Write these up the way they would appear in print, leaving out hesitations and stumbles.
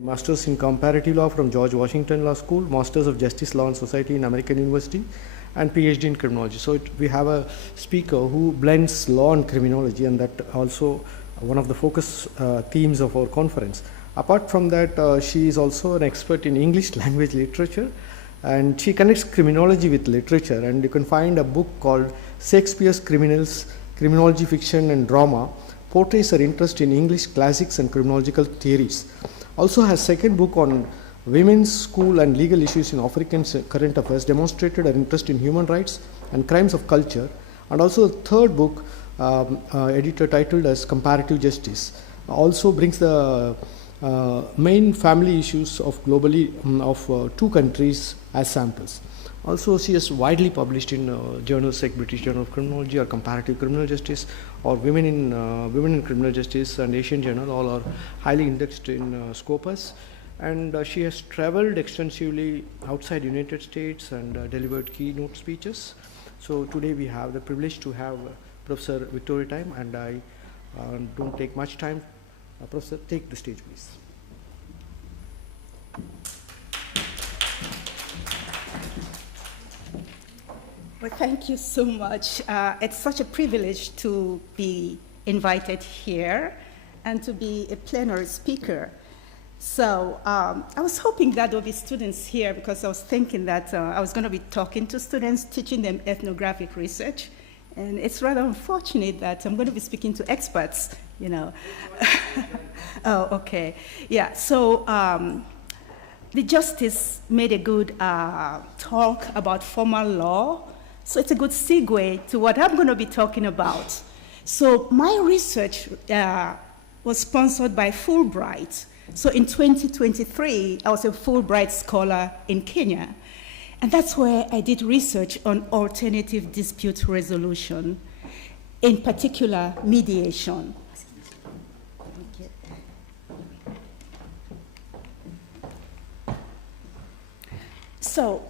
Masters in Comparative Law from George Washington Law School, Masters of Justice Law and Society in American University, and PhD in Criminology. So we have a speaker who blends law and criminology, and that also one of the focus themes of our conference. Apart from that, she is also an expert in English language literature, and she connects criminology with literature, and you can find a book called Shakespeare's Criminals, Criminology, Fiction and Drama, portrays her interest in English classics and criminological theories. Also has second book on women's school and legal issues in African current affairs, demonstrated her interest in human rights and crimes of culture. And also the third book, editor titled as Comparative Justice, also brings the main family issues of globally of two countries as samples. Also, she is widely published in journals like British Journal of Criminology or Comparative Criminal Justice or Women in Criminal Justice and Asian Journal. All are highly indexed in Scopus. And she has traveled extensively outside United States and delivered keynote speeches. So today we have the privilege to have Professor Victoria time, and I don't take much time. Professor, take the stage, please. Well, thank you so much. It's such a privilege to be invited here and to be a plenary speaker. So I was hoping that there would be students here, because I was thinking that I was going to be talking to students, teaching them ethnographic research. And it's rather unfortunate that I'm going to be speaking to experts, you know. Oh, okay. Yeah, so the justice made a good talk about formal law. So it's a good segue to what I'm going to be talking about. So my research was sponsored by Fulbright. So in 2023, I was a Fulbright scholar in Kenya. And that's where I did research on alternative dispute resolution, in particular mediation. So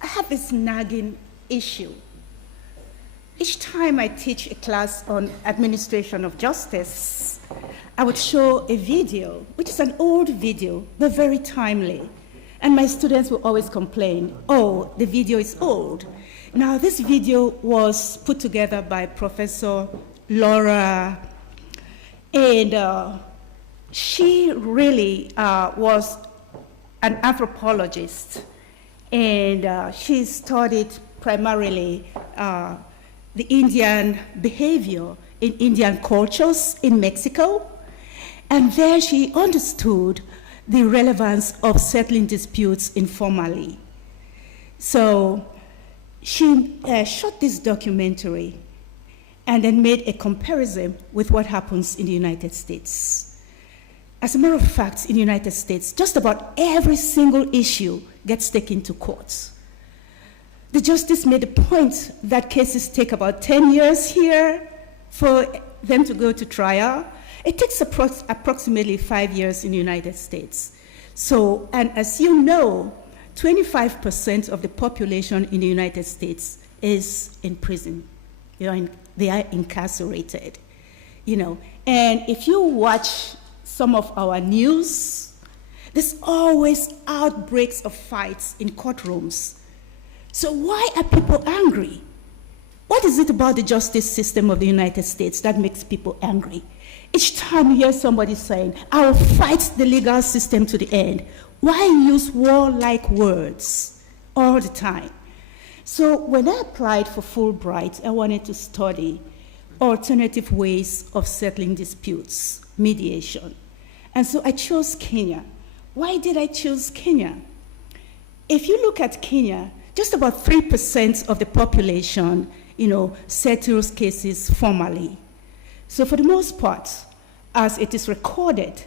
I have this nagging issue. Each time I teach a class on administration of justice, I would show a video, which is an old video, but very timely. And my students will always complain, oh, the video is old. Now, this video was put together by Professor Laura, and she really was an anthropologist. And she studied primarily the Indian behavior in Indian cultures in Mexico. And there she understood the relevance of settling disputes informally. So she shot this documentary and then made a comparison with what happens in the United States. As a matter of fact, in the United States, just about every single issue gets taken to court. The justice made the point that cases take about 10 years here for them to go to trial. It takes approximately 5 years in the United States. So, and as you know, 25% of the population in the United States is in prison. They are incarcerated, you know. And if you watch some of our news, there's always outbreaks of fights in courtrooms. So why are people angry? What is it about the justice system of the United States that makes people angry? Each time you hear somebody saying, I will fight the legal system to the end, why use warlike words all the time? So when I applied for Fulbright, I wanted to study alternative ways of settling disputes, mediation. And so I chose Kenya. Why did I choose Kenya? If you look at Kenya, just about 3% of the population, settles cases formally. So for the most part, as it is recorded,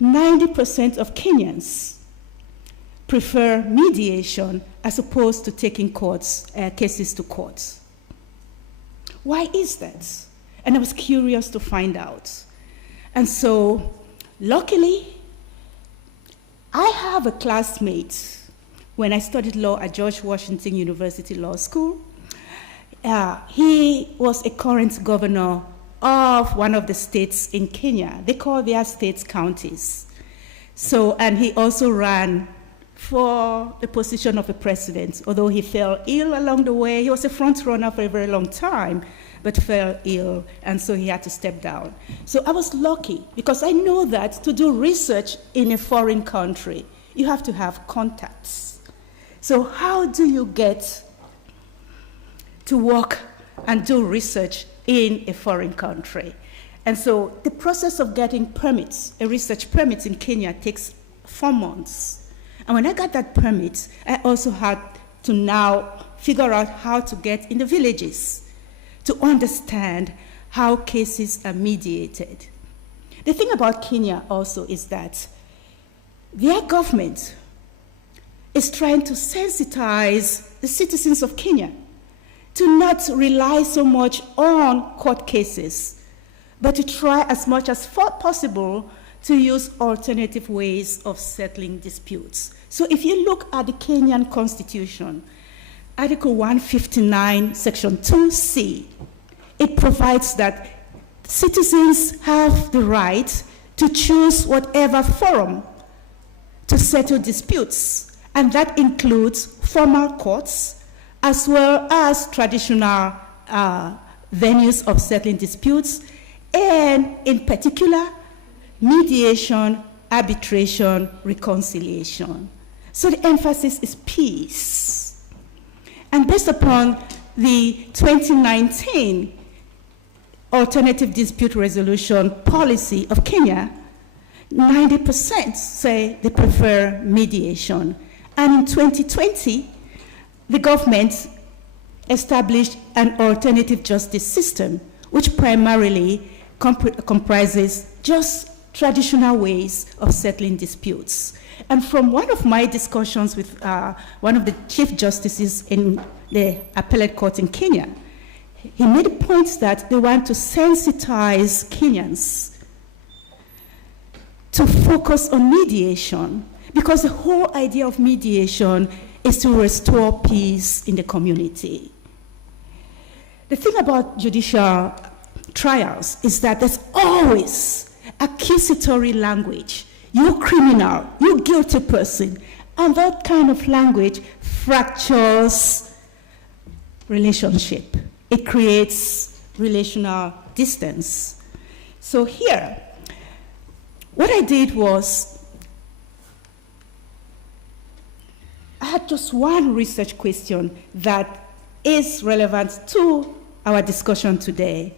90% of Kenyans prefer mediation as opposed to taking cases to court. Why is that? And I was curious to find out. And so, luckily, I have a classmate when I studied law at George Washington University Law School. He was a current governor of one of the states in Kenya. They call their states counties. So, and he also ran for the position of a president, although he fell ill along the way. He was a front runner for a very long time, but fell ill, and so he had to step down. So I was lucky, because I know that to do research in a foreign country, you have to have contacts. So how do you get to work and do research in a foreign country? And so the process of getting permits, a research permit in Kenya, takes 4 months. And when I got that permit, I also had to now figure out how to get in the villages to understand how cases are mediated. The thing about Kenya also is that their government is trying to sensitize the citizens of Kenya to not rely so much on court cases, but to try as much as possible to use alternative ways of settling disputes. So if you look at the Kenyan Constitution, Article 159, Section 2C, it provides that citizens have the right to choose whatever forum to settle disputes, and that includes formal courts as well as traditional venues of settling disputes, and in particular, mediation, arbitration, reconciliation. So the emphasis is peace. And based upon the 2019 Alternative Dispute Resolution Policy of Kenya, 90% say they prefer mediation. And in 2020, the government established an alternative justice system, which primarily comprises just traditional ways of settling disputes. And from one of my discussions with one of the chief justices in the appellate court in Kenya, he made a point that they want to sensitize Kenyans to focus on mediation, because the whole idea of mediation is to restore peace in the community. The thing about judicial trials is that there's always accusatory language. You criminal, you guilty person. And that kind of language fractures relationship. It creates relational distance. So here, what I did was, I had just one research question that is relevant to our discussion today.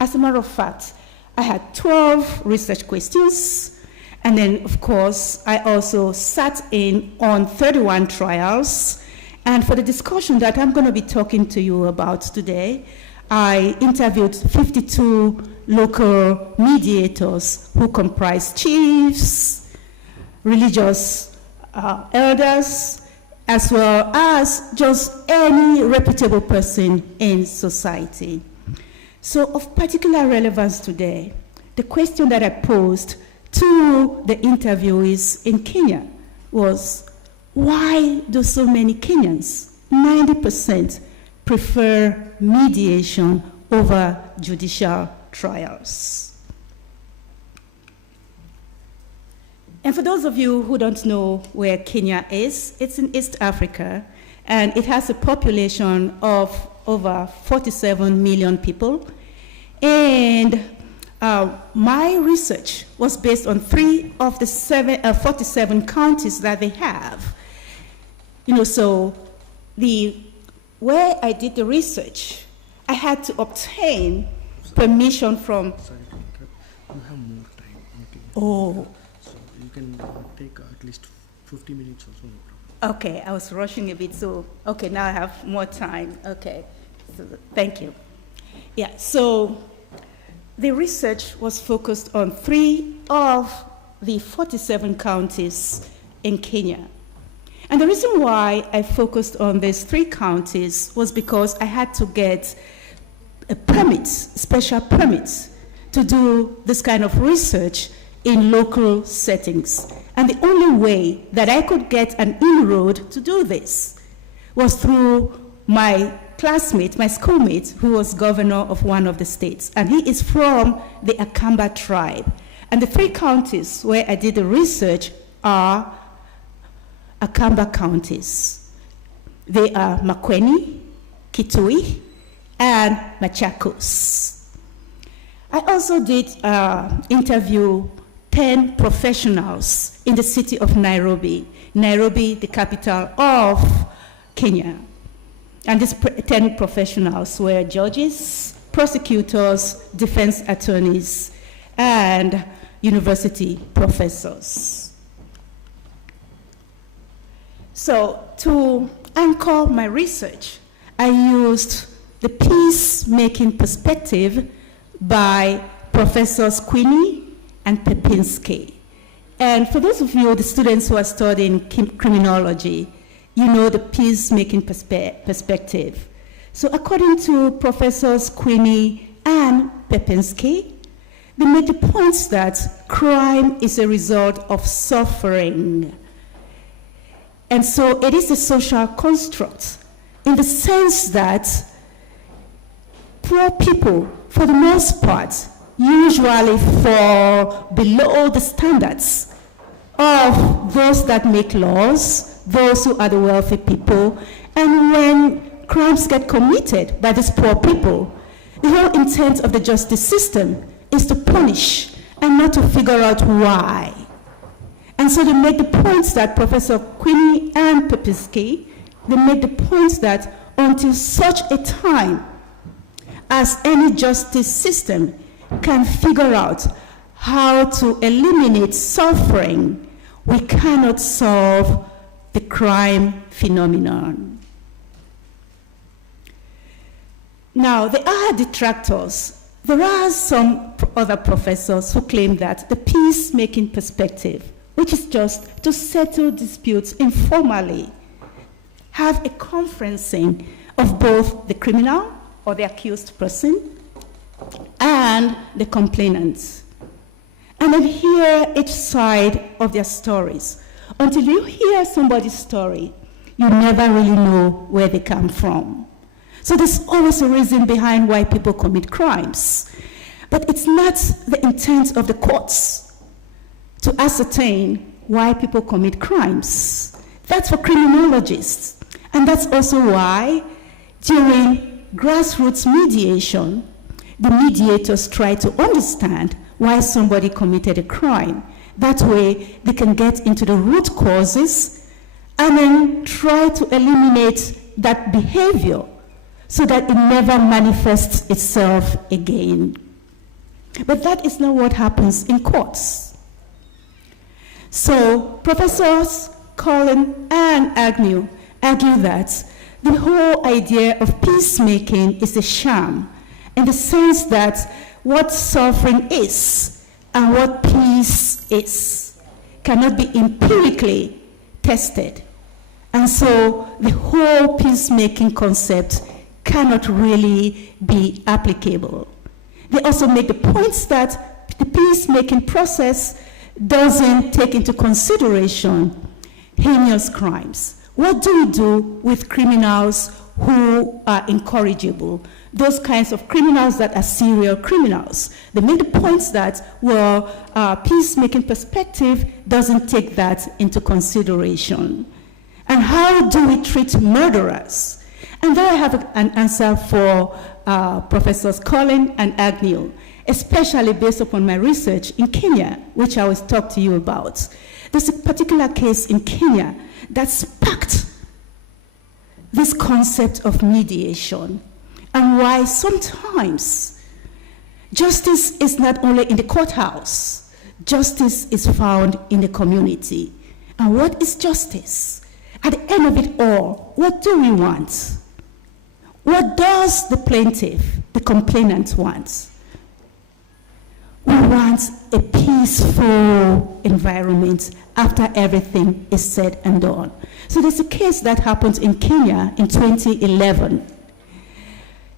As a matter of fact, I had 12 research questions, and then, of course, I also sat in on 31 trials. And for the discussion that I'm going to be talking to you about today, I interviewed 52 local mediators who comprise chiefs, religious elders, as well as just any reputable person in society. So of particular relevance today, the question that I posed to the interviewees in Kenya was, why do so many Kenyans, 90%, prefer mediation over judicial trials? And for those of you who don't know where Kenya is, it's in East Africa, and it has a population of over 47 million people. And my research was based on 3 of the 47 counties that they have. So where I did the research, I had to obtain permission from. Sorry to interrupt. You have more time. Okay. Oh. So you can take at least 50 minutes or so. No problem. Okay, I was rushing a bit, so okay, now I have more time. Okay, so thank you. Yeah, so the research was focused on 3 of the 47 counties in Kenya. And the reason why I focused on these 3 counties was because I had to get a permit, special permits, to do this kind of research in local settings. And the only way that I could get an inroad to do this was through my classmate, my schoolmate, who was governor of one of the states. And he is from the Akamba tribe. And the 3 counties where I did the research are Akamba counties. They are Makueni, Kitui, and Machakos. I also did interview 10 professionals in the city of Nairobi. Nairobi, the capital of Kenya. And these 10 professionals were judges, prosecutors, defense attorneys, and university professors. So to anchor my research, I used the peacemaking perspective by Professors Queenie and Pepinski. And for those of you, the students who are studying criminology, you know the peacemaking perspective. So according to Professors Queenie and Pepinski, they made the points that crime is a result of suffering. And so it is a social construct in the sense that poor people, for the most part, usually fall below the standards of those that make laws, those who are the wealthy people. And when crimes get committed by these poor people, the whole intent of the justice system is to punish and not to figure out why. And so they make the points that Professor Queenie and Pepinski, they make the points that until such a time as any justice system can figure out how to eliminate suffering, we cannot solve the crime phenomenon. Now, there are detractors. There are some other professors who claim that the peacemaking perspective, which is just to settle disputes informally, have a conferencing of both the criminal or the accused person and the complainant. And then hear each side of their stories. Until you hear somebody's story, you never really know where they come from. So there's always a reason behind why people commit crimes. But it's not the intent of the courts to ascertain why people commit crimes. That's for criminologists. And that's also why during grassroots mediation, the mediators try to understand why somebody committed a crime. That way they can get into the root causes and then try to eliminate that behavior so that it never manifests itself again. But that is not what happens in courts. So Professors Collin and Agnew argue that the whole idea of peacemaking is a sham, in the sense that what suffering is and what peace is cannot be empirically tested. And so the whole peacemaking concept cannot really be applicable. They also make the points that the peacemaking process doesn't take into consideration heinous crimes. What do we do with criminals who are incorrigible? Those kinds of criminals that are serial criminals. They make the points that, well, peacemaking perspective doesn't take that into consideration. And how do we treat murderers? And there I have an answer for Professors Collin and Agnew, especially based upon my research in Kenya, which I will talk to you about. There's a particular case in Kenya that sparked this concept of mediation, and why sometimes justice is not only in the courthouse, justice is found in the community. And what is justice? At the end of it all, what do we want? What does the plaintiff, the complainant, want? We want a peaceful environment after everything is said and done. So there's a case that happened in Kenya in 2011.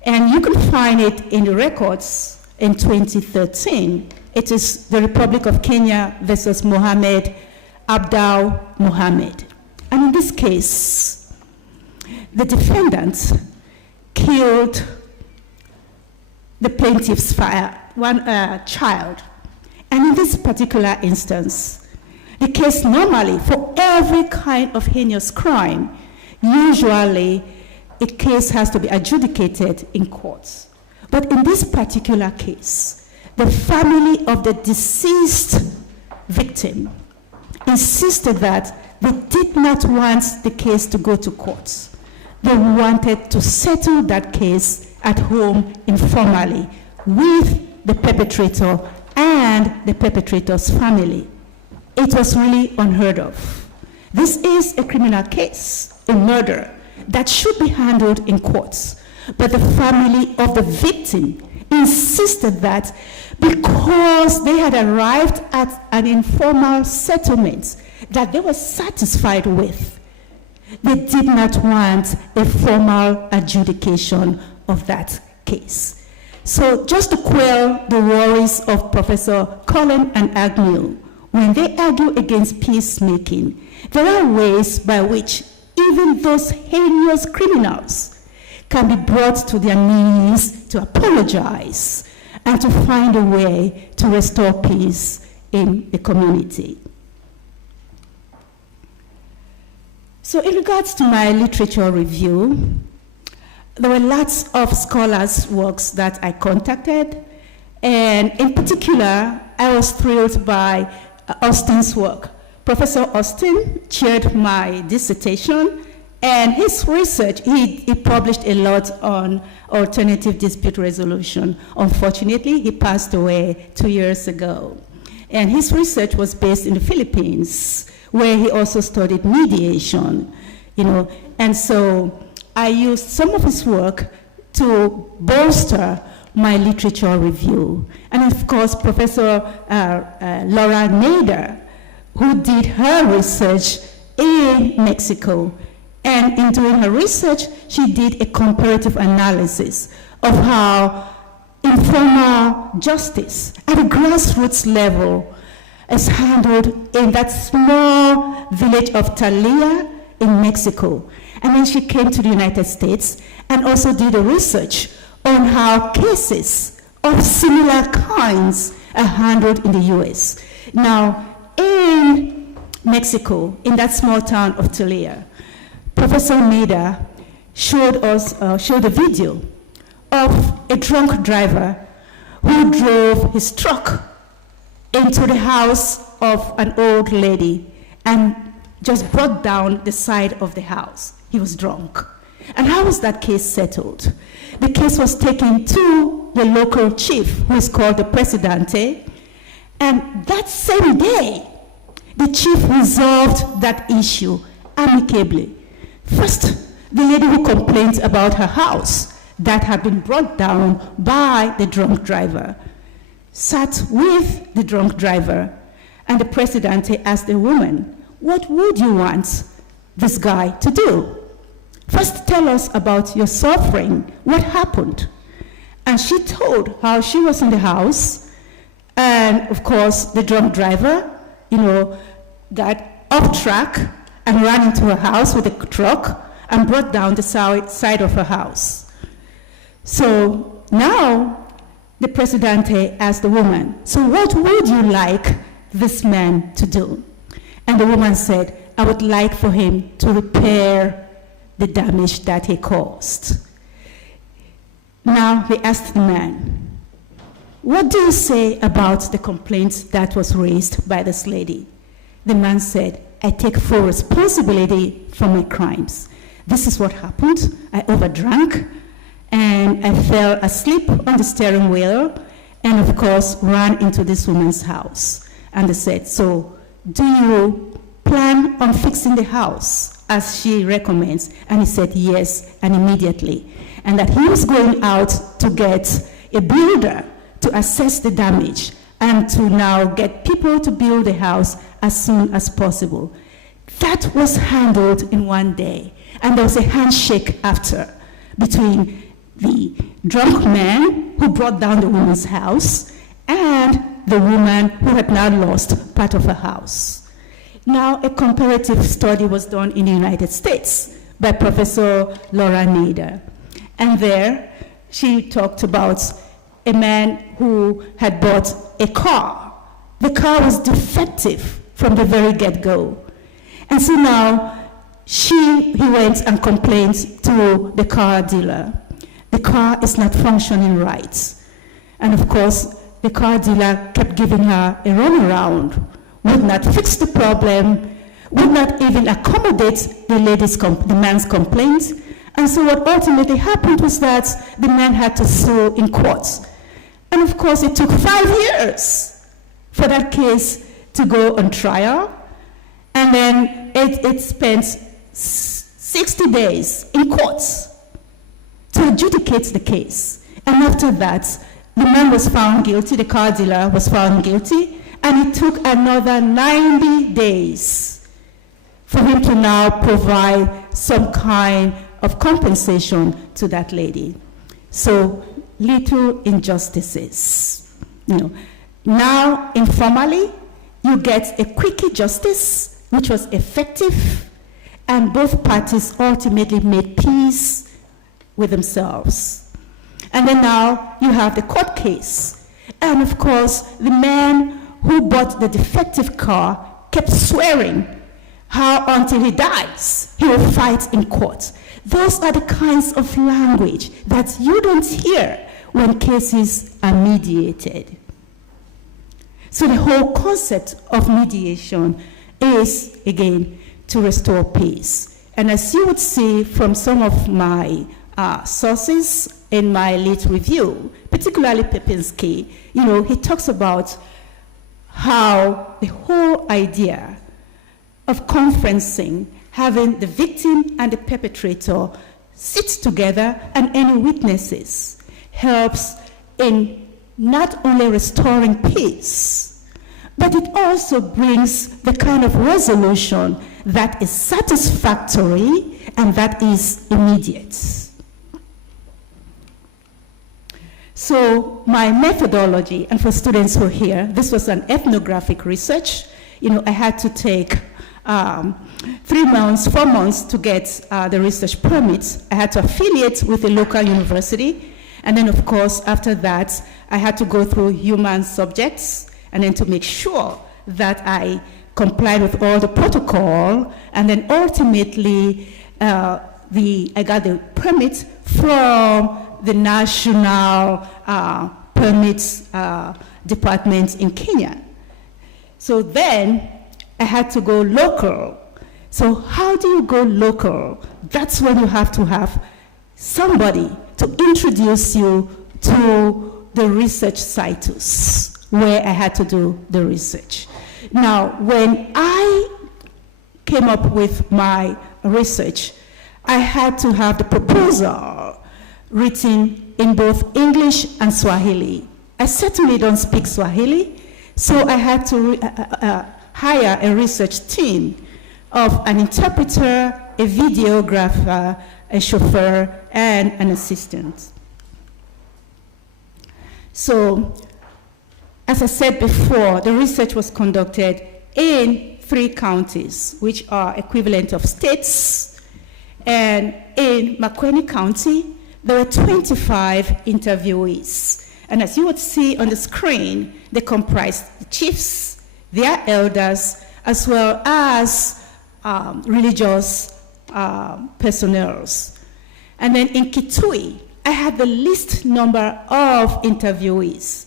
And you can find it in the records in 2013. It is the Republic of Kenya versus Mohammed Abdul Mohammed. And in this case, the defendant killed the plaintiff's child. And in this particular instance, the case normally, for every kind of heinous crime, usually a case has to be adjudicated in courts. But in this particular case, the family of the deceased victim insisted that they did not want the case to go to courts. They wanted to settle that case at home informally with the perpetrator and the perpetrator's family. It was really unheard of. This is a criminal case, a murder, that should be handled in courts. But the family of the victim insisted that because they had arrived at an informal settlement that they were satisfied with, they did not want a formal adjudication of that case. So just to quell the worries of Professor Cullen and Agnew, when they argue against peacemaking, there are ways by which even those heinous criminals can be brought to their knees to apologize and to find a way to restore peace in the community. So in regards to my literature review, there were lots of scholars' works that I contacted, and in particular, I was thrilled by Austin's work. Professor Austin chaired my dissertation, and his research, he published a lot on alternative dispute resolution. Unfortunately, he passed away 2 years ago. And his research was based in the Philippines, where he also studied mediation, and so I used some of his work to bolster my literature review. And of course, Professor Laura Nader, who did her research in Mexico. And in doing her research, she did a comparative analysis of how informal justice at a grassroots level is handled in that small village of Talia in Mexico. And then she came to the United States and also did a research on how cases of similar kinds are handled in the US. Now, in Mexico, in that small town of Talia, Professor Nader showed a video of a drunk driver who drove his truck into the house of an old lady and just brought down the side of the house. He was drunk. And how was that case settled? The case was taken to the local chief, who is called the Presidente, and that same day, the chief resolved that issue amicably. First, the lady who complained about her house that had been brought down by the drunk driver sat with the drunk driver, and the Presidente asked the woman, "What would you want this guy to do? First, tell us about your suffering. What happened?" And she told how she was in the house, and of course, the drunk driver, got off track and ran into her house with a truck and brought down the side of her house. So now, the Presidente asked the woman, "So what would you like this man to do?" And the woman said, "I would like for him to repair the damage that he caused." Now they asked the man, "What do you say about the complaint that was raised by this lady?" The man said, "I take full responsibility for my crimes. This is what happened. I overdrank, and I fell asleep on the steering wheel, and of course ran into this woman's house." And they said, "So do you plan on fixing the house as she recommends?" And he said yes, and immediately. And that he was going out to get a builder to assess the damage and to now get people to build the house as soon as possible. That was handled in one day. And there was a handshake after between the drunk man who brought down the woman's house and the woman who had now lost part of her house. Now, a comparative study was done in the United States by Professor Laura Nader. And there, she talked about a man who had bought a car the car was defective from the very get-go. And so now he went and complained to the car dealer. The car is not functioning right. And of course, the car dealer kept giving her a runaround, would not fix the problem, would not even accommodate the man's complaint. And so what ultimately happened was that the man had to sue in court. And of course, it took 5 years for that case to go on trial. And then it spent 60 days in court to adjudicate the case. And after that, the man was found guilty, the car dealer was found guilty, and it took another 90 days for him to now provide some kind of compensation to that lady. So little injustices. Now, informally, you get a quickie justice, which was effective, and both parties ultimately made peace with themselves. And then now you have the court case. And of course, the man who bought the defective car kept swearing how until he dies, he will fight in court. Those are the kinds of language that you don't hear when cases are mediated. So the whole concept of mediation is, again, to restore peace. And as you would see from some of my sources in my late review, particularly Pepinski, he talks about how the whole idea of conferencing, having the victim and the perpetrator sit together and any witnesses, helps in not only restoring peace, but it also brings the kind of resolution that is satisfactory and that is immediate. So my methodology, and for students who are here, this was an ethnographic research. I had to take 3 months, 4 months to get the research permits. I had to affiliate with a local university. And then, of course, after that, I had to go through human subjects and then to make sure that I complied with all the protocol. And then ultimately, I got the permit from the National Permits Department in Kenya. So then I had to go local. So how do you go local? That's when you have to have somebody to introduce you to the research situs where I had to do the research. Now, when I came up with my research, I had to have the proposal written in both English and Swahili. I certainly don't speak Swahili, so I had to hire a research team of an interpreter, a videographer, a chauffeur, and an assistant. So, as I said before, the research was conducted in 3 counties, which are equivalent of states. And in Makwene County, there were 25 interviewees. And as you would see on the screen, they comprised the chiefs, their elders, as well as religious personnel. And then in Kitui, I had the least number of interviewees.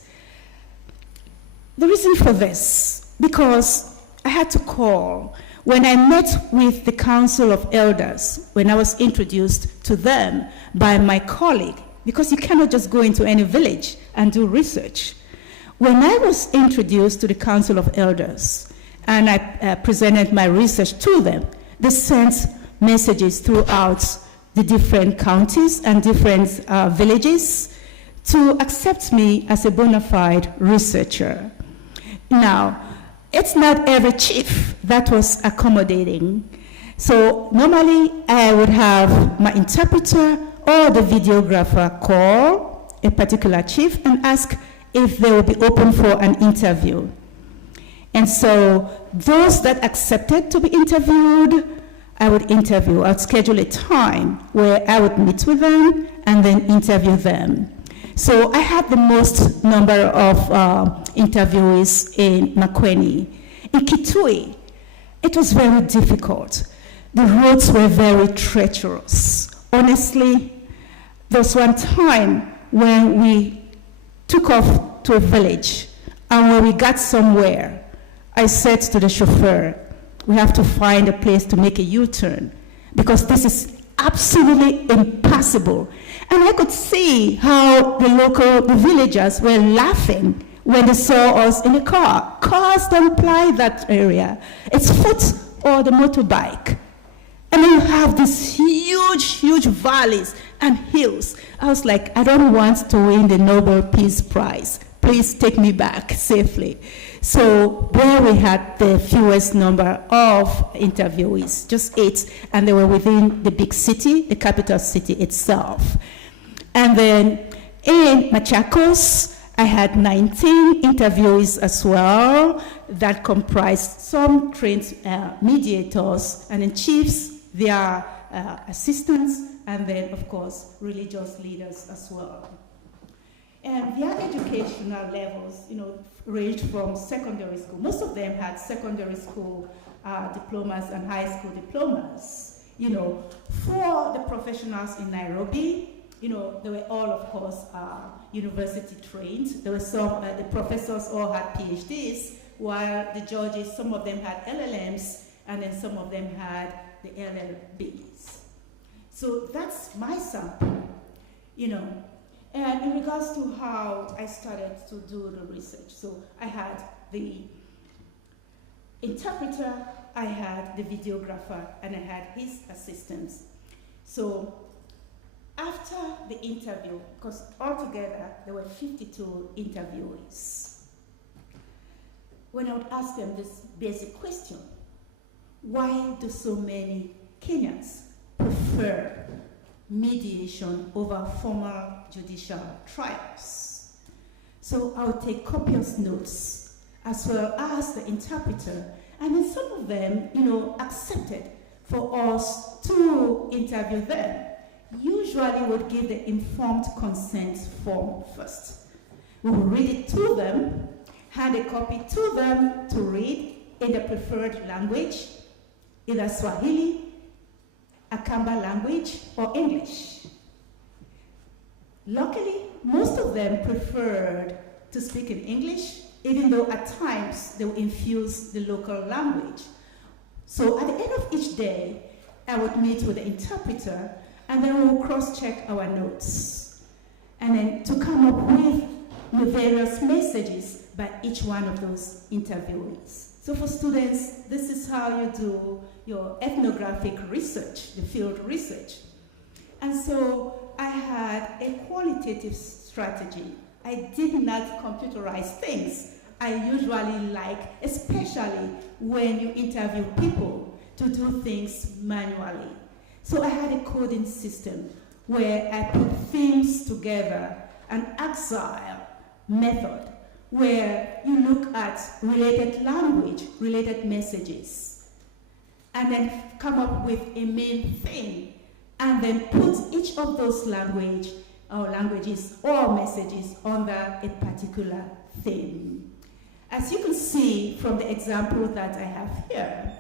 The reason for this, because I had to call. When I met with the Council of Elders, when I was introduced to them by my colleague, because you cannot just go into any village and do research. When I was introduced to the Council of Elders and I presented my research to them, they sent messages throughout the different counties and different villages to accept me as a bona fide researcher. Now, it's not every chief that was accommodating. So normally I would have my interpreter or the videographer call a particular chief and ask if they would be open for an interview. And so those that accepted to be interviewed, I would interview. I'd schedule a time where I would meet with them and then interview them. So I had the most number of interviewees in Makweni. In Kitui, it was very difficult. The roads were very treacherous. Honestly, there was one time when we took off to a village, and when we got somewhere, I said to the chauffeur, we have to find a place to make a U-turn because this is absolutely impassable. And I could see how the villagers were laughing when they saw us in the car. Cars don't ply that area. It's foot or the motorbike. And then you have these huge, huge valleys and hills. I was like, I don't want to win the Nobel Peace Prize. Please take me back safely. So there we had the fewest number of interviewees, just 8, and they were within the big city, the capital city itself. And then in Machakos, I had 19 interviewees as well that comprised some trained mediators, and then chiefs, their assistants, and then, of course, religious leaders as well. And their educational levels, ranged from secondary school. Most of them had secondary school diplomas and high school diplomas. For the professionals in Nairobi, they were all, of course, university trained. There were some, the professors all had PhDs, while the judges, some of them had LLMs, and then some of them had the LLBs. So that's my sample, And in regards to how I started to do the research, so I had the interpreter, I had the videographer, and I had his assistants. So after the interview, because altogether there were 52 interviewees, when I would ask them this basic question, why do so many Kenyans prefer mediation over formal judicial trials? So I would take copious notes as well as the interpreter, and then some of them, accepted for us to interview them. Usually would give the informed consent form first. We will read it to them, hand a copy to them to read in the preferred language, either Swahili, Akamba language, or English. Luckily, most of them preferred to speak in English, even though at times they would infuse the local language. So at the end of each day, I would meet with the interpreter, and then we will cross-check our notes, and then to come up with the various messages by each one of those interviewees. So for students, this is how you do your ethnographic research, the field research. And so I had a qualitative strategy. I did not computerize things. I usually like, especially when you interview people, to do things manually. So I had a coding system where I put themes together, an exile method, where you look at related language, related messages, and then come up with a main theme, and then put each of those languages or messages under a particular theme. As you can see from the example that I have here,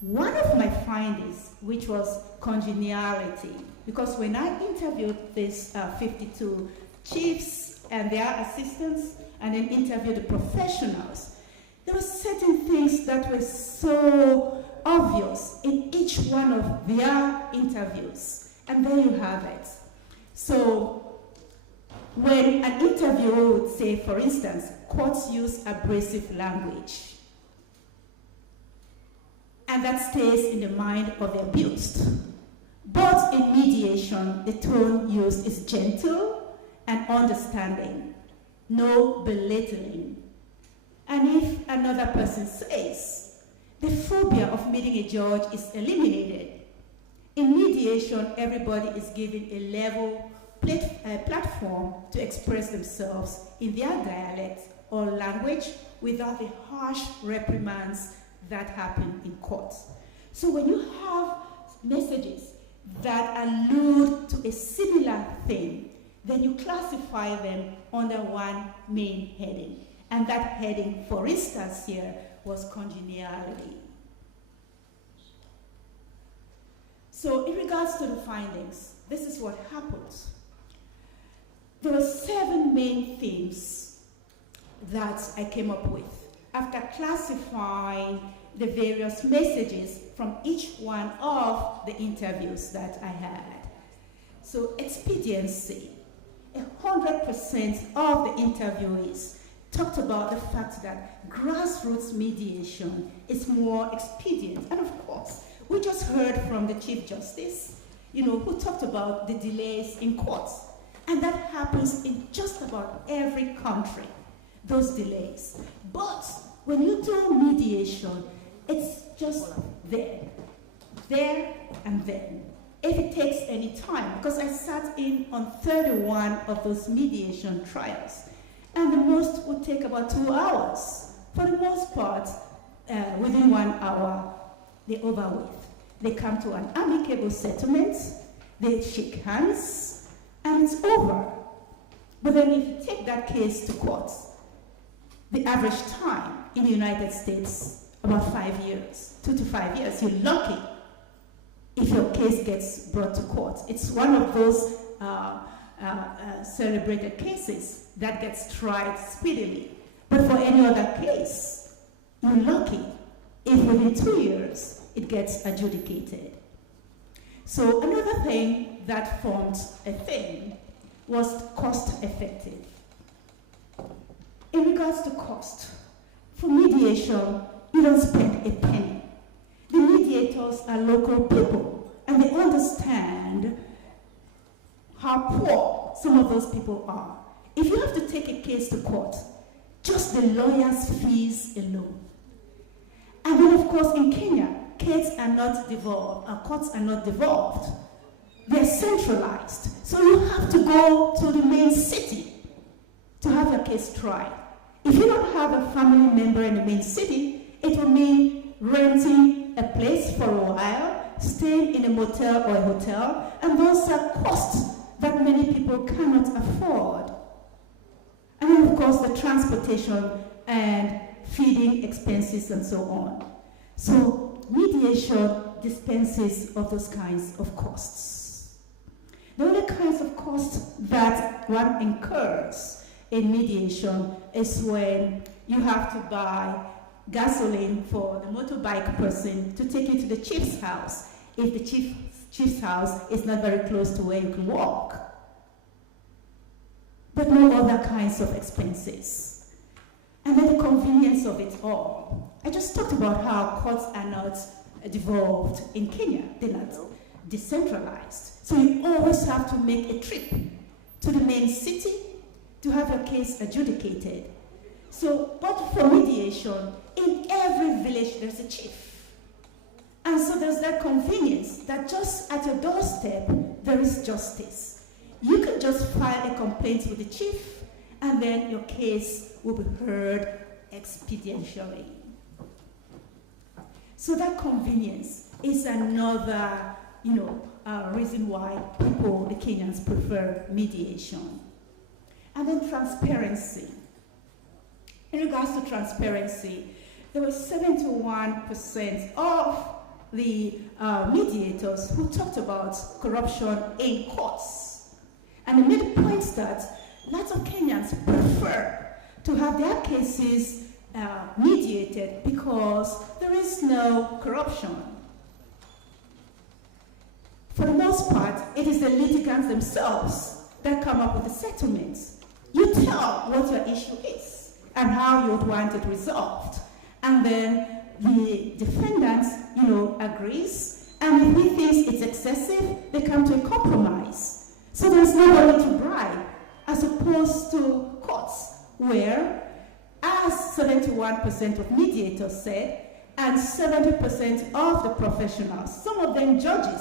one of my findings, which was congeniality, because when I interviewed these 52 chiefs and their assistants, and then interviewed the professionals, there were certain things that were so obvious in each one of their interviews. And there you have it. So when an interviewer would say, for instance, courts use abrasive language, and that stays in the mind of the abused. But in mediation, the tone used is gentle and understanding, no belittling. And if another person says, the phobia of meeting a judge is eliminated, in mediation, everybody is given a level platform to express themselves in their dialect or language without the harsh reprimands that happen in court. So when you have messages that allude to a similar thing, then you classify them under one main heading. And that heading, for instance, here was congeniality. So in regards to the findings, this is what happens. There were 7 main themes that I came up with after classifying the various messages from each one of the interviews that I had. So expediency, 100% of the interviewees talked about the fact that grassroots mediation is more expedient. And of course, we just heard from the Chief Justice, who talked about the delays in courts. And that happens in just about every country, those delays. But when you do mediation, it's just there and then. If it takes any time, because I sat in on 31 of those mediation trials, and the most would take about 2 hours. For the most part, within 1 hour, they're over with. They come to an amicable settlement, they shake hands, and it's over. But then if you take that case to court, the average time in the United States, about 5 years, 2 to 5 years. You're lucky if your case gets brought to court. It's one of those celebrated cases that gets tried speedily. But for any other case, you're lucky if within 2 years it gets adjudicated. So another thing that formed a theme was cost effective. In regards to cost, for mediation, you don't spend a penny. The mediators are local people, and they understand how poor some of those people are. If you have to take a case to court, just the lawyer's fees alone. And then, of course, in Kenya, courts are not devolved. They're centralized. So you have to go to the main city to have your case tried. If you don't have a family member in the main city, it will mean renting a place for a while, staying in a motel or a hotel, and those are costs that many people cannot afford. And then, of course, the transportation and feeding expenses and so on. So mediation dispenses of those kinds of costs. The only kinds of costs that one incurs in mediation is when you have to buy gasoline for the motorbike person to take you to the chief's house if the chief's house is not very close to where you can walk. But no other kinds of expenses. And then the convenience of it all. I just talked about how courts are not devolved in Kenya. They're not decentralized. So you always have to make a trip to the main city to have your case adjudicated. So, but for mediation, in every village there's a chief. And so there's that convenience that just at your doorstep, there is justice. You can just file a complaint with the chief, and then your case will be heard expedientially. So that convenience is another, reason why people, the Kenyans, prefer mediation. And then transparency. In regards to transparency, there was 71% of the mediators who talked about corruption in courts. And they made the point that lots of Kenyans prefer to have their cases mediated because there is no corruption. For the most part, it is the litigants themselves that come up with the settlements. You tell what your issue is and how you would want it resolved. And then the defendant, agrees, and if he thinks it's excessive, they come to a compromise. So there's nobody to bribe, as opposed to courts, where, as 71% of mediators said, and 70% of the professionals, some of them judges,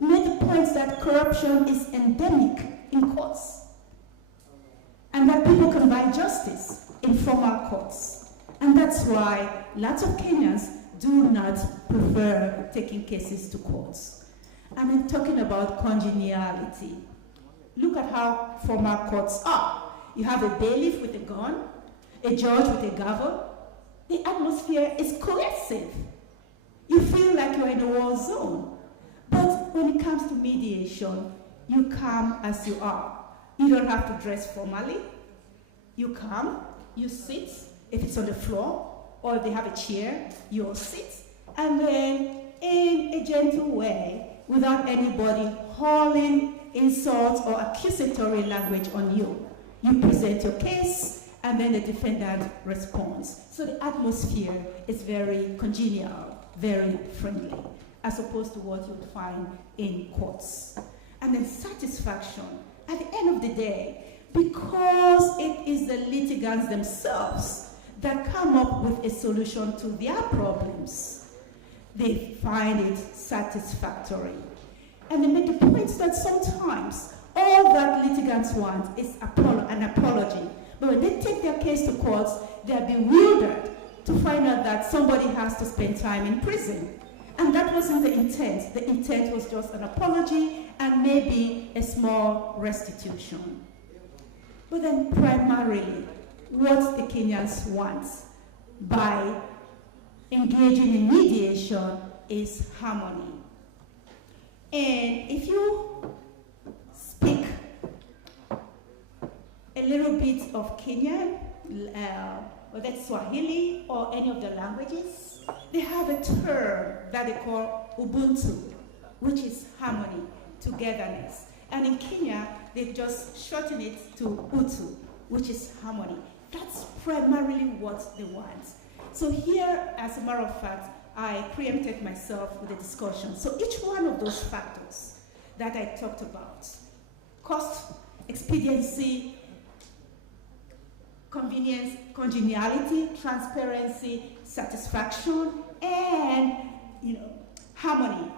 made the point that corruption is endemic in courts, and that people can buy justice in formal courts. And that's why lots of Kenyans do not prefer taking cases to courts. And then talking about congeniality. Look at how formal courts are. You have a bailiff with a gun, a judge with a gavel, the atmosphere is coercive. You feel like you're in a war zone. But when it comes to mediation, you come as you are. You don't have to dress formally. You come, you sit, if it's on the floor, or if they have a chair, you'll sit. And then, in a gentle way, without anybody hurling insults or accusatory language on you, you present your case, and then the defendant responds. So the atmosphere is very congenial, very friendly, as opposed to what you would find in courts. And then satisfaction. At the end of the day, because it is the litigants themselves that come up with a solution to their problems, they find it satisfactory. And they make the point that sometimes all that litigants want is an apology. But when they take their case to courts, they are bewildered to find out that somebody has to spend time in prison. And that wasn't the intent. The intent was just an apology and maybe a small restitution. But then primarily, what the Kenyans want by engaging in mediation is harmony. And if you speak a little bit of Kenyan, whether it's Swahili or any of the languages, they have a term that they call Ubuntu, which is harmony, togetherness. And in Kenya, they just shorten it to Utu, which is harmony. That's primarily what they want. So here, as a matter of fact, I preempted myself with a discussion. So each one of those factors that I talked about, cost, expediency, convenience, congeniality, transparency, satisfaction, and harmony.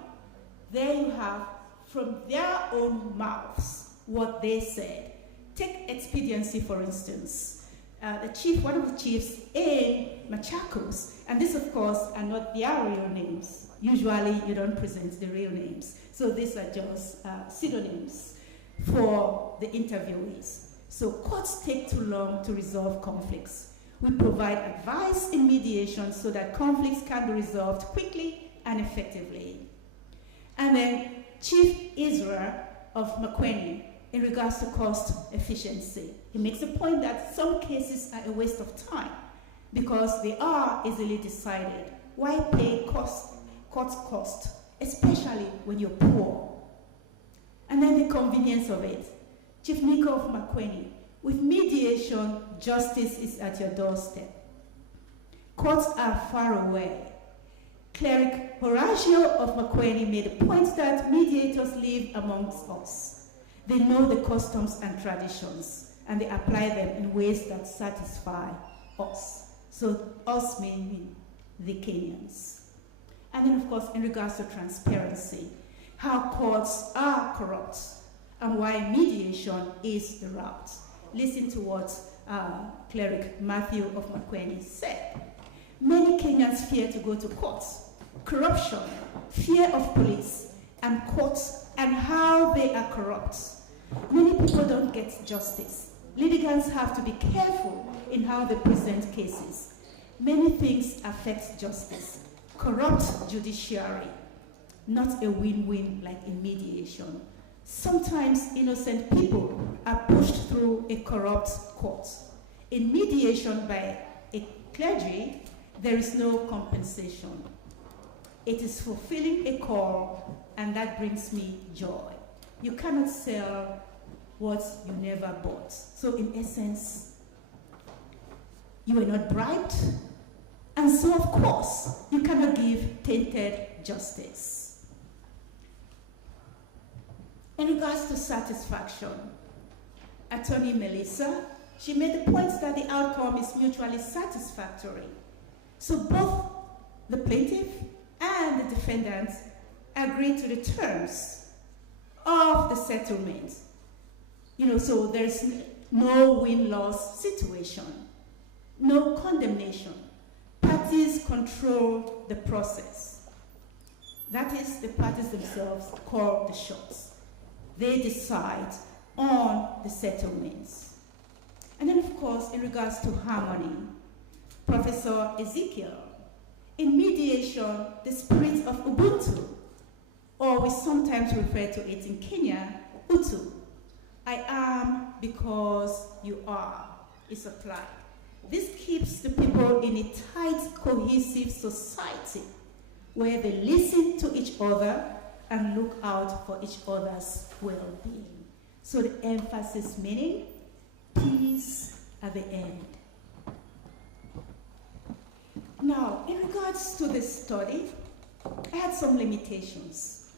There you have, from their own mouths, what they said. Take expediency, for instance. One of the chiefs in Machakos, and this, of course, are not their real names. Usually, you don't present the real names. So these are just pseudonyms for the interviewees. So courts take too long to resolve conflicts. We provide advice in mediation so that conflicts can be resolved quickly and effectively. And then Chief Israel of Makwene, in regards to cost efficiency, he makes the point that some cases are a waste of time because they are easily decided. Why pay court cost, especially when you're poor? And then the convenience of it. Chief Nico of Makwene, with mediation, justice is at your doorstep. Courts are far away. Cleric Horatio of Makwene made the point that mediators live amongst us. They know the customs and traditions, and they apply them in ways that satisfy us. So us meaning the Kenyans. And then, of course, in regards to transparency, how courts are corrupt and why mediation is the route. Listen to what Cleric Matthew of Makwene said. Many Kenyans fear to go to courts. Corruption, fear of police, and courts, and how they are corrupt. Many people don't get justice. Litigants have to be careful in how they present cases. Many things affect justice. Corrupt judiciary, not a win-win like in mediation. Sometimes innocent people are pushed through a corrupt court. In mediation by a clergy, there is no compensation. It is fulfilling a call, and that brings me joy. You cannot sell what you never bought. So in essence, you were not bribed, and so of course, you cannot give tainted justice. In regards to satisfaction, Attorney Melissa, she made the point that the outcome is mutually satisfactory. So both the plaintiff and the defendant agree to the terms of the settlement. So there's no win-loss situation, no condemnation. Parties control the process. That is, the parties themselves call the shots. They decide on the settlements. And then, of course, in regards to harmony, Professor Ezekiel, in mediation, the spirit of Ubuntu, or we sometimes refer to it in Kenya, Utu. I am because you are, is applied. This keeps the people in a tight, cohesive society where they listen to each other and look out for each other's well-being. So the emphasis meaning peace at the end. Now, in regards to this study, I had some limitations.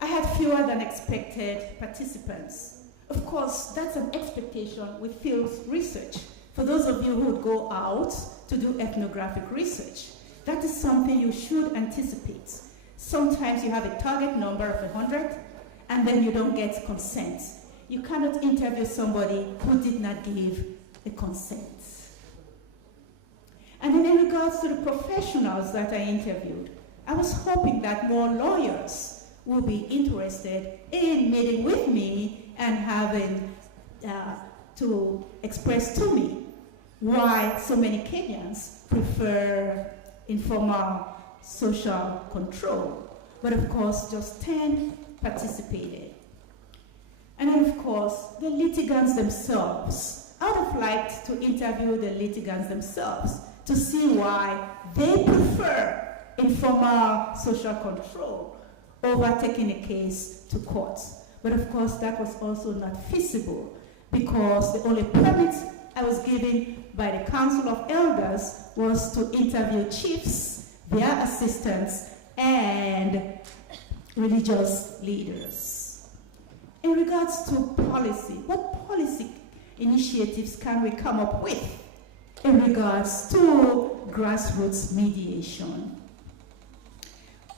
I had fewer than expected participants. Of course, that's an expectation with field research. For those of you who would go out to do ethnographic research, that is something you should anticipate. Sometimes you have a target number of 100, and then you don't get consent. You cannot interview somebody who did not give a consent. And then in regards to the professionals that I interviewed, I was hoping that more lawyers would be interested in meeting with me and having to express to me why so many Kenyans prefer informal social control. But of course, just 10 participated. And then of course, the litigants themselves. I would have liked to interview the litigants themselves to see why they prefer informal social control over taking a case to court. But of course, that was also not feasible because the only permit I was given by the Council of Elders was to interview chiefs, their assistants, and religious leaders. In regards to policy, what policy initiatives can we come up with in regards to grassroots mediation?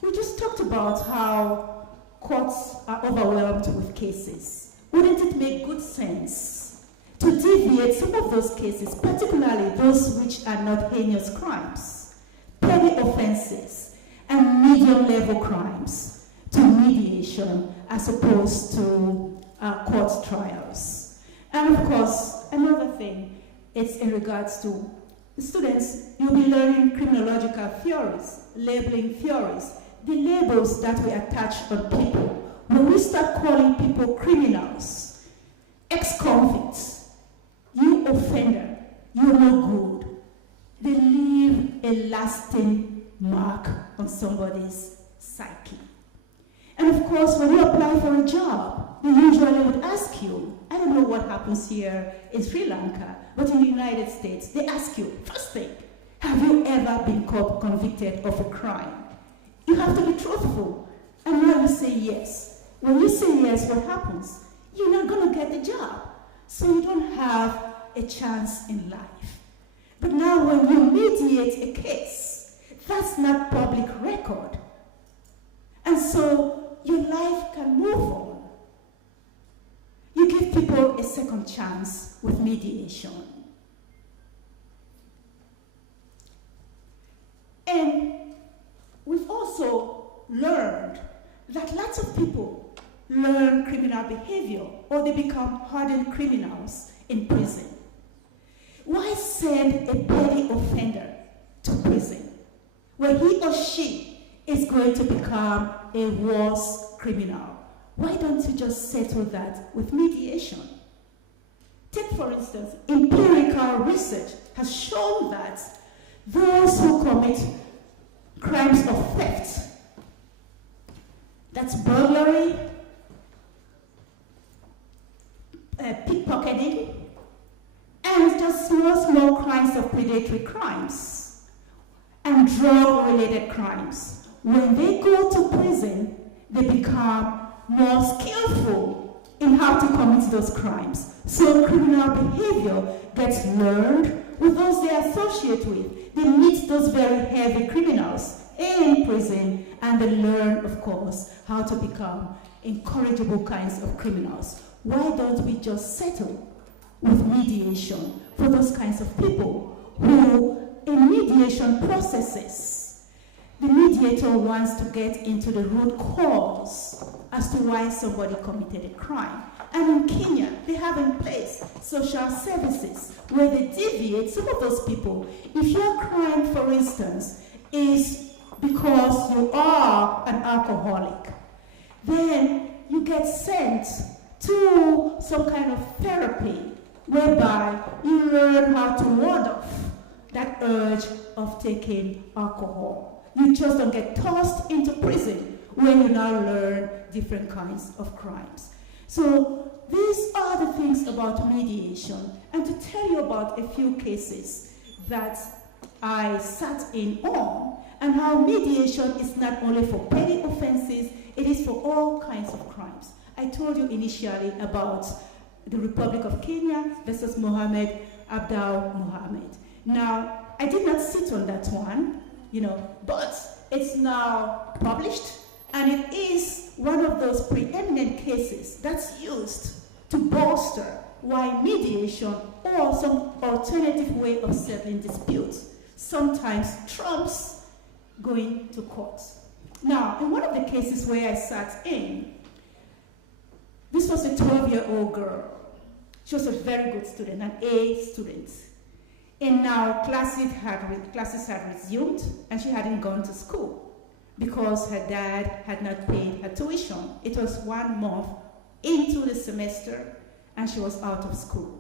We just talked about how courts are overwhelmed with cases. Wouldn't it make good sense to deviate some of those cases, particularly those which are not heinous crimes, petty offenses, and medium-level crimes, to mediation as opposed to court trials? And of course, another thing is in regards to the students, you'll be learning criminological theories, labeling theories, the labels that we attach on people. When we start calling people criminals, ex-convicts, you offender, you're no good, they leave a lasting mark on somebody's psyche. And of course, when you apply for a job, they usually would ask you, I don't know what happens here in Sri Lanka, but in the United States, they ask you, first thing, have you ever been convicted of a crime? You have to be truthful. And now you say yes. When you say yes, what happens? You're not going to get the job. So you don't have a chance in life. But now when you mediate a case, that's not public record. And so your life can move on. You give people a second chance with mediation. And we've also learned that lots of people learn criminal behavior or they become hardened criminals in prison. Why send a petty offender to prison where he or she is going to become a worse criminal? Why don't you just settle that with mediation? Take, for instance, empirical research has shown that those who commit crimes of theft, that's burglary, pickpocketing, and just small crimes of predatory crimes and drug-related crimes. When they go to prison, they become more skillful in how to commit those crimes. So criminal behavior gets learned with those they associate with. They meet those very heavy criminals in prison and they learn, of course, how to become incorrigible kinds of criminals. Why don't we just settle with mediation for those kinds of people who, in mediation processes, the mediator wants to get into the root cause as to why somebody committed a crime. And in Kenya, they have in place social services where they deviate some of those people. If your crime, for instance, is because you are an alcoholic, then you get sent to some kind of therapy whereby you learn how to ward off that urge of taking alcohol. You just don't get tossed into prison when you now learn different kinds of crimes. So these are the things about mediation. And to tell you about a few cases that I sat in on, and how mediation is not only for petty offenses, it is for all kinds of crimes. I told you initially about the Republic of Kenya versus Mohammed Abdul Mohammed. Now, I did not sit on that one, but it's now published, and it is one of those preeminent cases that's used to bolster why mediation or some alternative way of settling disputes sometimes trumps going to court. Now, in one of the cases where I sat in, this was a 12-year-old girl. She was a very good student, an A student. And now classes had resumed, and she hadn't gone to school because her dad had not paid her tuition. It was 1 month into the semester, and she was out of school.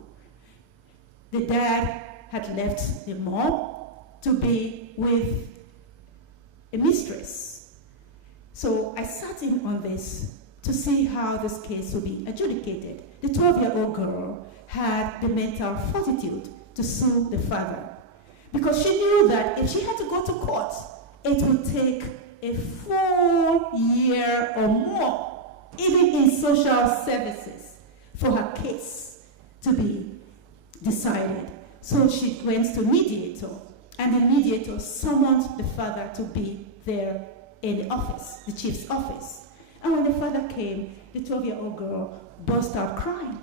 The dad had left the mom to be with a mistress. So I sat in on this to see how this case would be adjudicated. The 12-year-old girl had the mental fortitude to sue the father because she knew that if she had to go to court, it would take a full year or more, even in social services, for her case to be decided. So she went to mediator, and the mediator summoned the father to be there in the office, the chief's office. And when the father came, the 12-year-old girl burst out crying.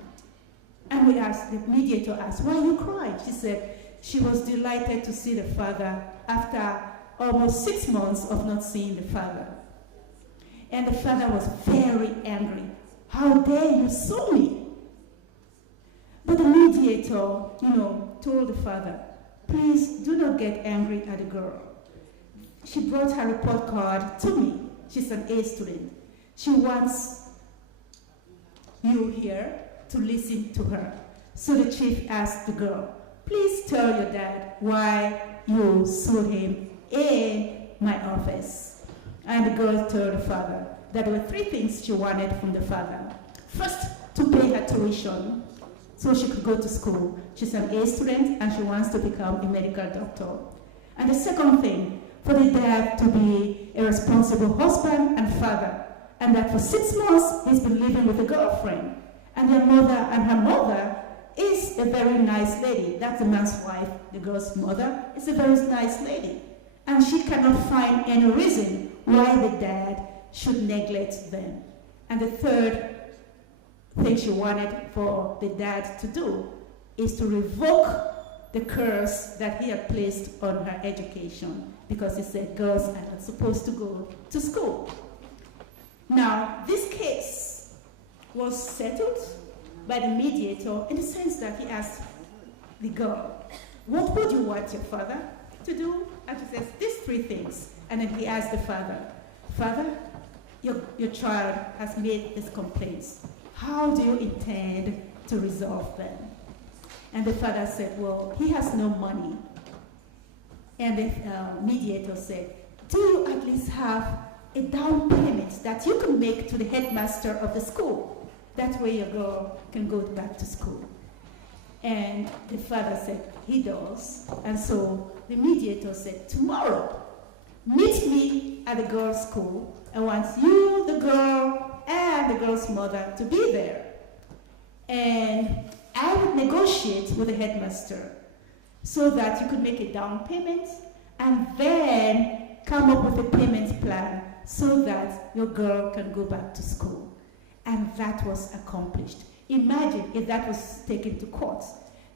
And the mediator asked, "Why are you crying?" She said she was delighted to see the father after almost 6 months of not seeing the father. And the father was very angry. "How dare you sue me?" But the mediator, told the father, "Please do not get angry at the girl. She brought her report card to me. She's an A student. She wants you here to listen to her." So the chief asked the girl, "Please tell your dad why you sued him in my office." And the girl told the father that there were 3 things she wanted from the father. First, to pay her tuition so she could go to school. She's an A student and she wants to become a medical doctor. And the second thing, for the dad to be a responsible husband and father, and that for 6 months he's been living with a girlfriend. And her mother is a very nice lady. That's the man's wife, the girl's mother is a very nice lady. And she cannot find any reason why the dad should neglect them. And the third thing she wanted for the dad to do is to revoke the curse that he had placed on her education, because he said girls are not supposed to go to school. Now, this case was settled by the mediator in the sense that he asked the girl, "What would you want your father to do?" And she says, "These 3 things." And then he asked the father, "Father, your child has made these complaints. How do you intend to resolve them?" And the father said, "Well, he has no money." And the mediator said, "Do you at least have a down payment that you can make to the headmaster of the school? That way your girl can go back to school." And the father said, he does. And so the mediator said, "Tomorrow, meet me at the girls' school. I want you, the girl, and the girl's mother to be there. And I would negotiate with the headmaster so that you could make a down payment and then come up with a payment plan so that your girl can go back to school." And that was accomplished. Imagine if that was taken to court.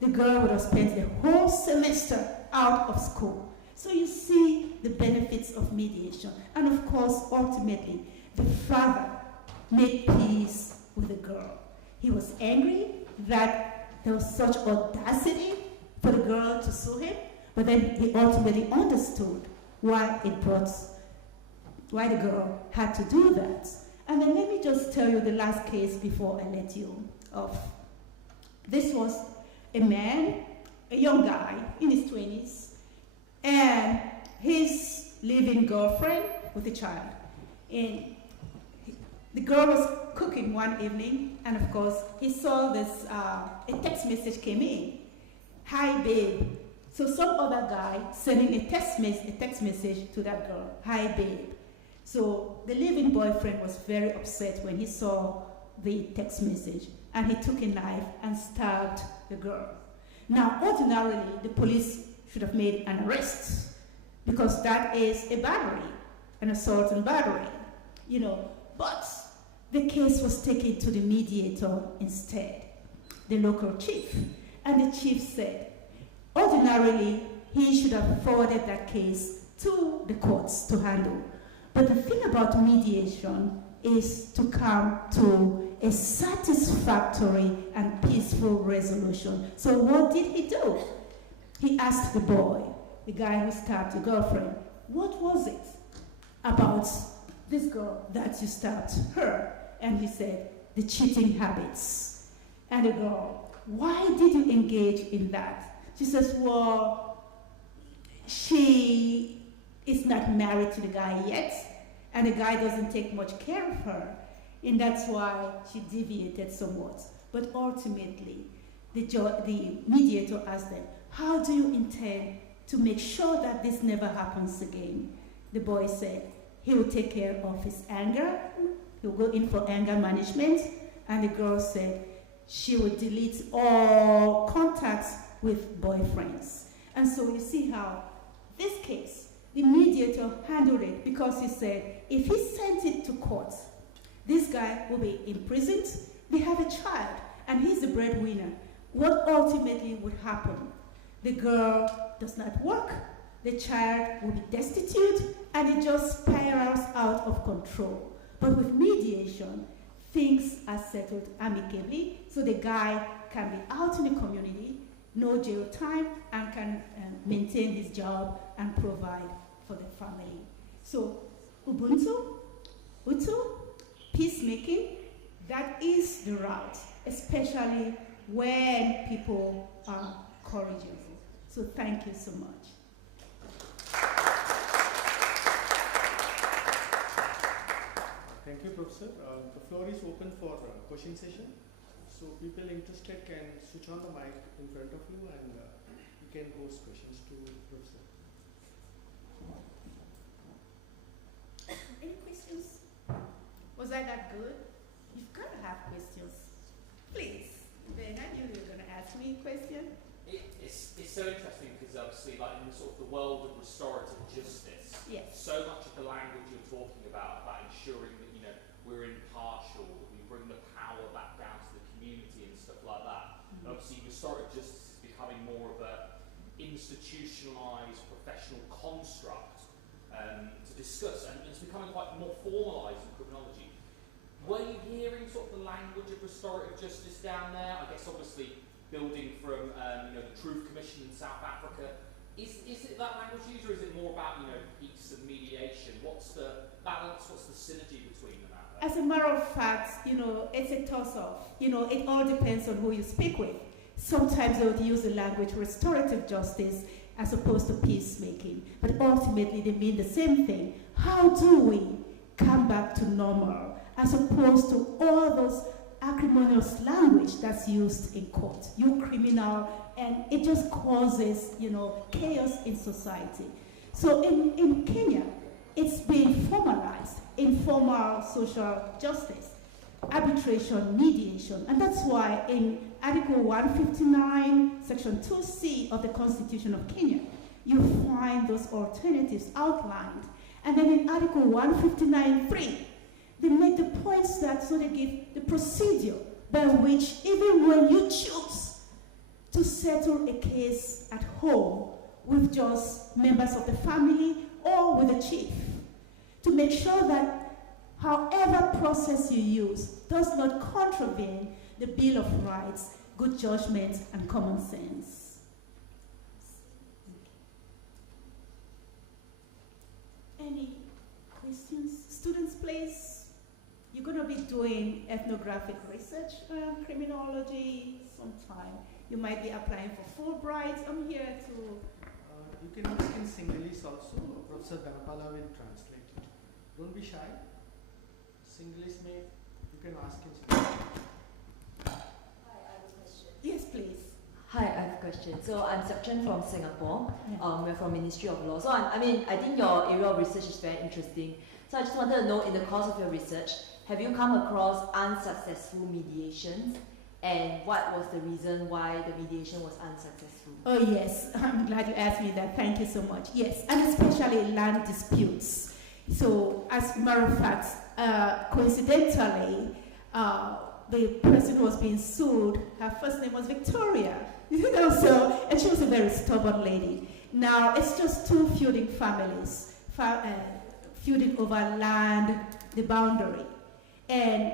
The girl would have spent the whole semester out of school. So you see the benefits of mediation. And of course, ultimately, the father made peace with the girl. He was angry that there was such audacity for the girl to sue him, but then he ultimately understood why the girl had to do that. And then let me just tell you the last case before I let you off. This was a man, a young guy in his 20s, and his living girlfriend with a child. And the girl was cooking one evening, and of course, he saw this, a text message came in. Hi, babe. So some other guy sending a text message to that girl. Hi, babe. So the living boyfriend was very upset when he saw the text message, and he took a knife and stabbed the girl. Now, ordinarily, the police should have made an arrest because that is a battery, an assault and battery, you know. But the case was taken to the mediator instead, the local chief. And the chief said, ordinarily, he should have forwarded that case to the courts to handle. But the thing about mediation is to come to a satisfactory and peaceful resolution. So what did he do? He asked the boy, the guy who stabbed the girlfriend, what was it about this girl that you stabbed her? And he said, the cheating habits. And the girl, why did you engage in that? She says, well, she is not married to the guy yet, and the guy doesn't take much care of her, and that's why she deviated somewhat. But ultimately, the mediator asked them, how do you intend to make sure that this never happens again? The boy said he will take care of his anger, he'll go in for anger management, and the girl said she would delete all contacts with boyfriends. And so you see how this case, the mediator handled it because he said, if he sent it to court, this guy will be imprisoned, they have a child, and he's the breadwinner. What ultimately would happen? The girl does not work, the child will be destitute, and it just spirals out of control. But with mediation, things are settled amicably, so the guy can be out in the community, no jail time, and can maintain his job and provide for the family. So Ubuntu, Utu, peacemaking, that is the route, especially when people are courageous. So thank you so much. Thank you, Professor. The floor is open for question session. So people interested can switch on the mic in front of you and you can pose questions to Professor. Any questions? Was I that good? You've got to have questions. Please. Ben, I knew you were going to ask me a question. It's so interesting because obviously, like in the sort of the world of restorative justice, yes, so much of the language you're talking about ensuring that we're impartial, that we bring the power back down to the community and stuff like that. And obviously, restorative justice is becoming more of a institutionalized professional construct to discuss, and it's becoming quite more formalized in criminology. Were you hearing sort of the language of restorative justice down there? I guess obviously building from the Truth Commission in South Africa. Is it that language used, or is it more about peace and mediation? What's the balance? What's the synergy between them out there? As a matter of fact, it's a toss-off. It all depends on who you speak with. Sometimes they would use the language restorative justice as opposed to peacemaking, but ultimately they mean the same thing. How do we come back to normal as opposed to all those acrimonious language that's used in court? You criminal, and it just causes, chaos in society. So in Kenya, it's been formalized, informal social justice, arbitration, mediation, and that's why in Article 159, Section 2C of the Constitution of Kenya, you find those alternatives outlined. And then in Article 159.3, they make the points that, so they give the procedure by which, even when you choose to settle a case at home with just members of the family or with the chief, to make sure that however process you use does not contravene the Bill of Rights, good judgment, and common sense. Any questions? Students, please. You're going to be doing ethnographic research on criminology sometime. You might be applying for Fulbright. I'm here to... You can ask in Sinhalese also. Professor Dhanapala will translate it. Don't be shy. Sinhalese may, you can ask in Sinhalese. Hi, I have a question. Yes, please. Hi, I have a question. So I'm Sepchen from Singapore. Yeah. We're from Ministry of Law. So I think your area of research is very interesting. So I just wanted to know, in the course of your research, have you come across unsuccessful mediations? And what was the reason why the mediation was unsuccessful? Oh yes, I'm glad you asked me that. Thank you so much. Yes, and especially land disputes. So as a matter of fact, coincidentally, the person who was being sued, her first name was Victoria. And she was a very stubborn lady. Now it's just two feuding families, feuding over land, the boundary. And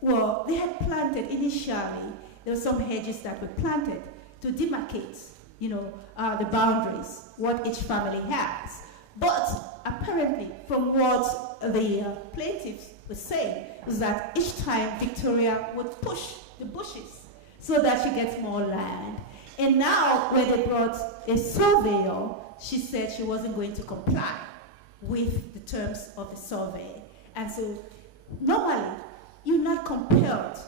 well, they had planted initially, there were some hedges that were planted to demarcate, the boundaries, what each family has. But apparently, from what the plaintiffs were saying, was that each time Victoria would push the bushes so that she gets more land. And now, when they brought a surveyor, she said she wasn't going to comply with the terms of the survey. And so, normally, you're not compelled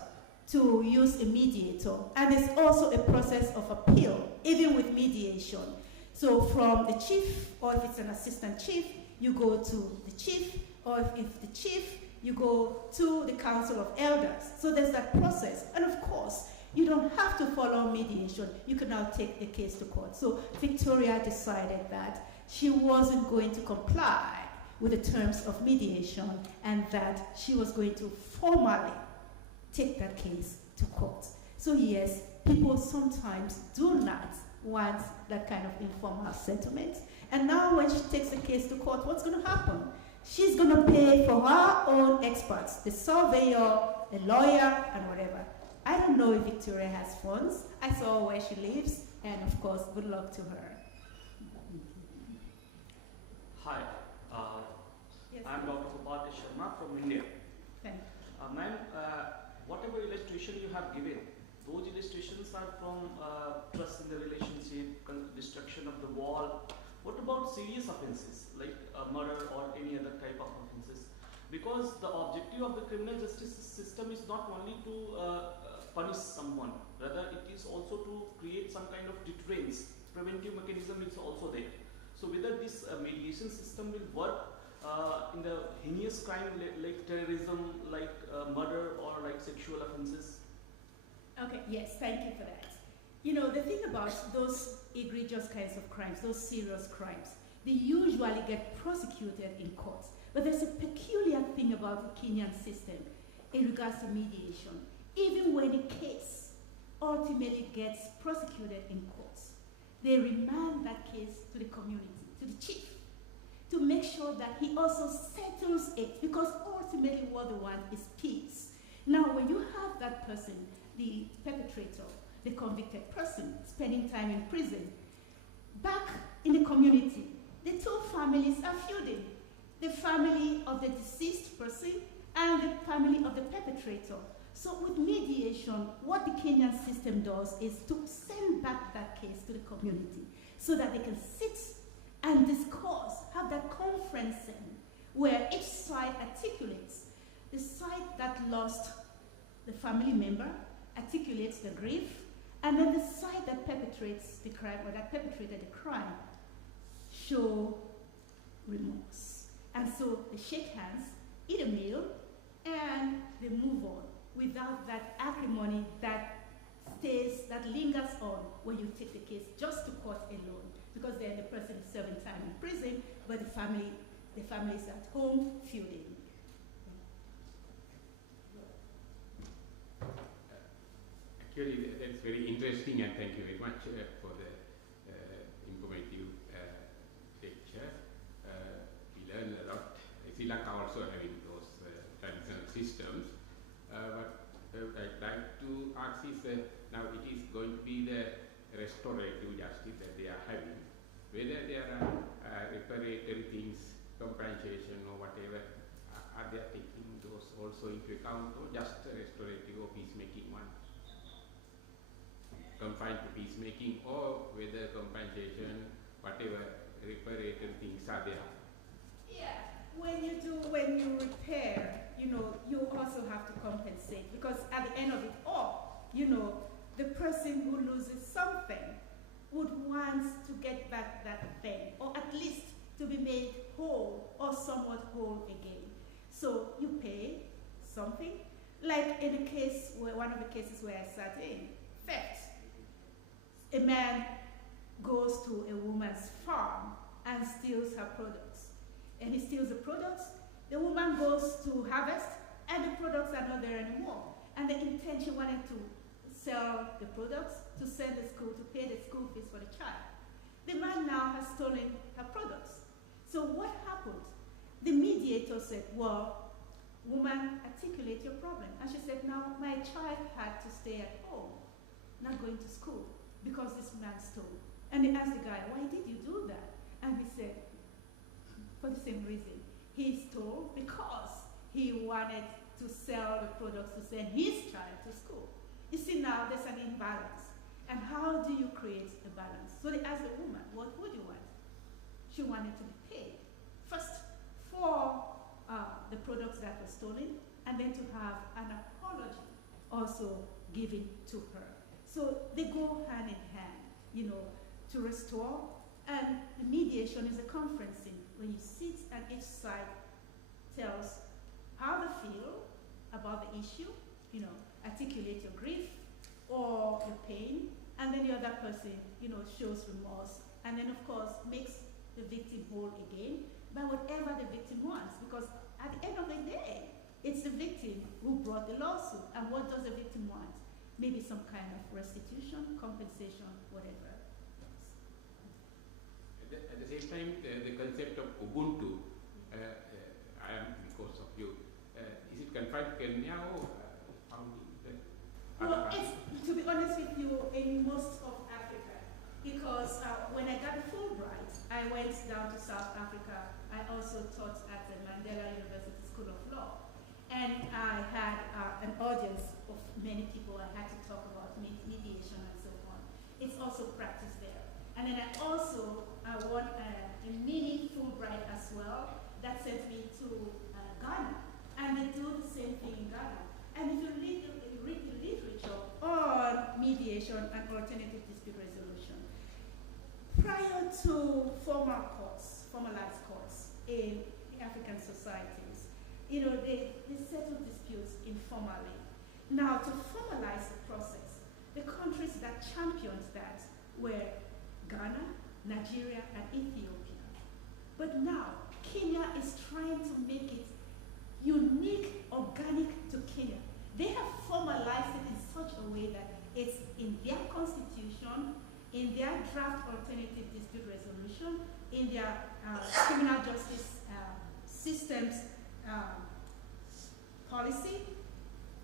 to use a mediator. And there's also a process of appeal, even with mediation. So from the chief, or if it's an assistant chief, you go to the chief, or if the chief, you go to the council of elders. So there's that process. And of course, you don't have to follow mediation. You can now take the case to court. So Victoria decided that she wasn't going to comply with the terms of mediation, and that she was going to formally take that case to court. So yes, people sometimes do not want that kind of informal settlement. And now when she takes the case to court, what's going to happen? She's going to pay for her own experts, the surveyor, a lawyer, and whatever. I don't know if Victoria has funds. I saw where she lives, and of course, good luck to her. Hi, Yes. I'm Dr. Upati Sharma from India. Thank you. Ma'am, whatever illustration you have given, those illustrations are from trust in the relationship, destruction of the wall. What about serious offences like murder or any other type of offences? Because the objective of the criminal justice system is not only to punish someone, rather it is also to create some kind of deterrence. Preventive mechanism is also there. So whether this mediation system will work in the heinous crime like terrorism, like murder, or like sexual offences? Okay, yes, thank you for that. The thing about those egregious kinds of crimes, those serious crimes, they usually get prosecuted in courts. But there's a peculiar thing about the Kenyan system in regards to mediation. Even when a case ultimately gets prosecuted in courts, they remand that case to the community, to the chief, to make sure that he also settles it, because ultimately what they want is peace. Now, when you have that person, the perpetrator, the convicted person, spending time in prison, back in the community, the two families are feuding. The family of the deceased person and the family of the perpetrator. So with mediation, what the Kenyan system does is to send back that case to the community so that they can sit and discuss, have that conferencing where each side articulates. The side that lost the family member articulates the grief, and then the side that perpetrates the crime, or that perpetrated the crime, show remorse. And so they shake hands, eat a meal, and they move on without that acrimony that stays, that lingers on when you take the case just to court alone. Because then the person is serving time in prison, but the family is at home feuding. Actually, that's very interesting, and thank you very much for the informative lecture. We learned a lot. Sri Lanka also having those traditional systems, but I'd like to to ask is, now it is going to be the restorative justice that they are having, whether there are reparatory things, compensation or whatever, are they taking those also into account, or just restorative or peacemaking one? Confined to peacemaking, or whether compensation, whatever reparatory things are there? Yeah, when you repair, you also have to compensate, because at the end of it all, the person who loses something would want to get back that thing, or at least to be made whole or somewhat whole again. So you pay something, like in the case one of the cases where I sat in, theft. A man goes to a woman's farm and steals her products. And he steals the products, the woman goes to harvest, and the products are not there anymore. And the intention wanted to sell the products, to send the school, to pay the school fees for the child. The man now has stolen her products. So what happened? The mediator said, well, woman, articulate your problem. And she said, now my child had to stay at home, not going to school, because this man stole. And they asked the guy, why did you do that? And he said, for the same reason. He stole because he wanted to sell the products to send his child to school. You see, now there's an imbalance. And how do you create a balance? So they asked the woman, what would you want? She wanted to be paid, first for the products that were stolen, and then to have an apology also given to her. So they go hand in hand, to restore. And the mediation is a conferencing, when you sit and each side tells how they feel about the issue, articulate your grief or your pain, and then the other person, shows remorse, and then of course makes the victim whole again by whatever the victim wants, because at the end of the day, it's the victim who brought the lawsuit, and what does the victim want? Maybe some kind of restitution, compensation, whatever. At the same time, the concept of Ubuntu, I am because of you, is it confined to Kenya or found in well, it's, to be honest with you, in most of Africa, because when I got Fulbright, I went down to South Africa. I also taught at the Mandela University School of Law. And I had an audience of many people. I had to talk about mediation and so on. It's also practiced there. And then I also won a mini Fulbright as well that sent me to Ghana. And they do the same thing in Ghana. And if you read the literature on mediation and alternative dispute resolution, prior to formalized courts in African societies, they settle disputes informally. Now, to formalize the process, the countries that championed that were Ghana, Nigeria, and Ethiopia. But now, Kenya is trying to make it unique, organic to Kenya. They have formalized it in such a way that it's in their constitution, in their draft alternative dispute resolution, in their criminal justice systems policy.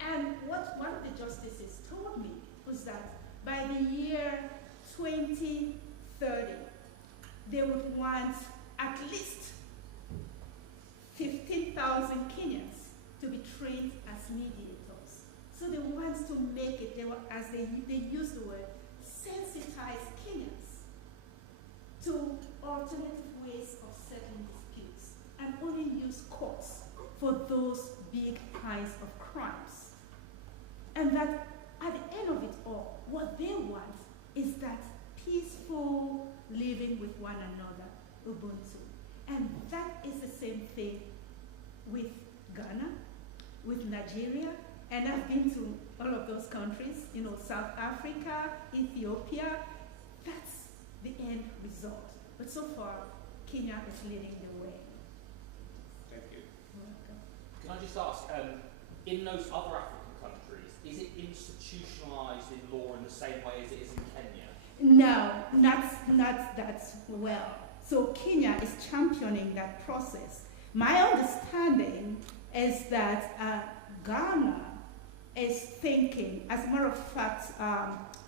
And what one of the justices told me was that by the year 2030, they would want at least 15,000 Kenyans to be trained as mediators. So they want to make it, as they use the word, sensitize Kenyans to alternative ways of settling disputes and only use courts for those big kinds of crimes. And that at the end of it all, what they want is that peaceful living with one another, Ubuntu. And that is the same thing with Ghana, with Nigeria, and I've been to all of those countries, South Africa, Ethiopia. That's the end result. But so far, Kenya is leading the way. Thank you. You're welcome. Can I just ask, in those other African countries, is it institutionalized in law in the same way as it is in Kenya? No, not that well. So Kenya is championing that process. My understanding is that Ghana is thinking. As a matter of fact,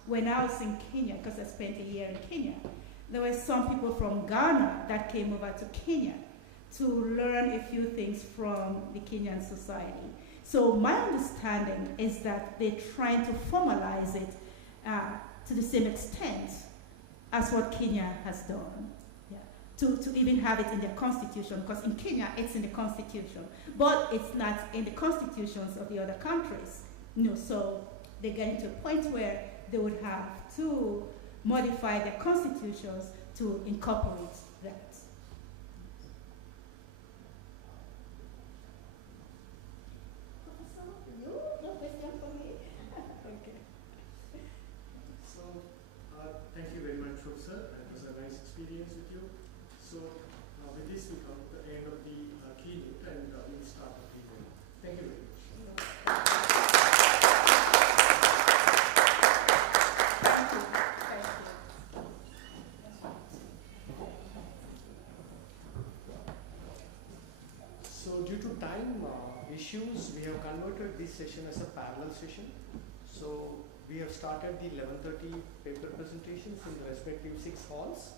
when I was in Kenya, because I spent a year in Kenya, there were some people from Ghana that came over to Kenya to learn a few things from the Kenyan society. So my understanding is that they're trying to formalize it to the same extent as what Kenya has done. Yeah. To even have it in their constitution, because in Kenya it's in the constitution, but it's not in the constitutions of the other countries. So they get to a point where they would have to modify their constitutions to incorporate that. Thank you very much, Professor. It was a nice experience with you. So with this, we come to the end of the keynote, and we'll start the keynote. Thank you very much. So due to time issues, we have converted this session as a parallel session. So we have started the 11:30 paper presentations in the respective 6 halls.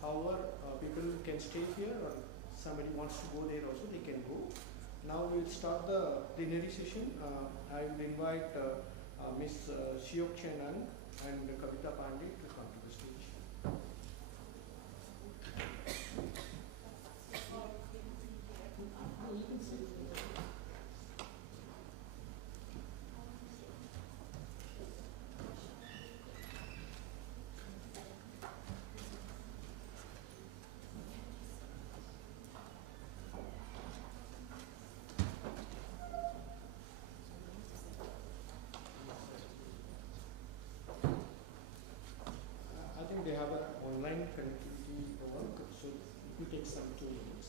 However, people can stay here, or somebody wants to go there also, they can go. Now we will start the plenary session. I will invite Ms. Shiok Chenan and Kavita Pandey to come to the stage. They have an online connectivity work, so it will take some 2 minutes.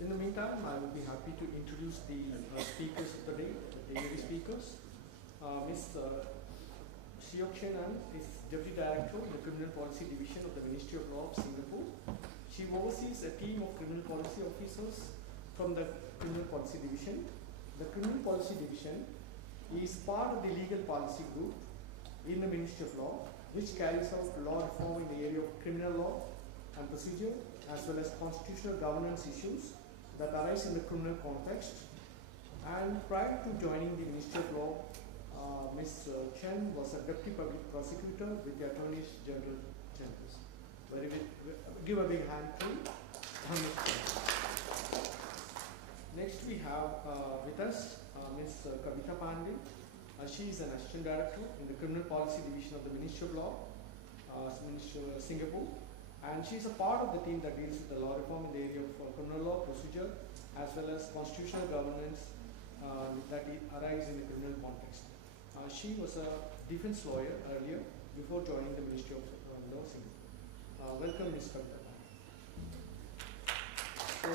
In the meantime, I will be happy to introduce the speakers of the day, the plenary speakers. Ms. Shiok Chenan is Deputy Director of the Criminal Policy Division of the Ministry of Law of Singapore. She oversees a team of criminal policy officers from the Criminal Policy Division. The Criminal Policy Division is part of the Legal Policy Group in the Ministry of Law, which carries out law reform in the area of criminal law and procedure, as well as constitutional governance issues that arise in the criminal context. And prior to joining the Ministry of Law, Ms. Chen was a Deputy Public Prosecutor with the Attorney General Chambers. Give a big hand to Next we have with us Ms. Kavita Pandey. She is an Assistant Director in the Criminal Policy Division of the Ministry of Law, Ministry of Singapore. And she is a part of the team that deals with the law reform in the area of criminal law procedure, as well as constitutional governance that arise in the criminal context. She was a defense lawyer earlier before joining the Ministry of Law, Singapore. Welcome, Ms. Kavita. So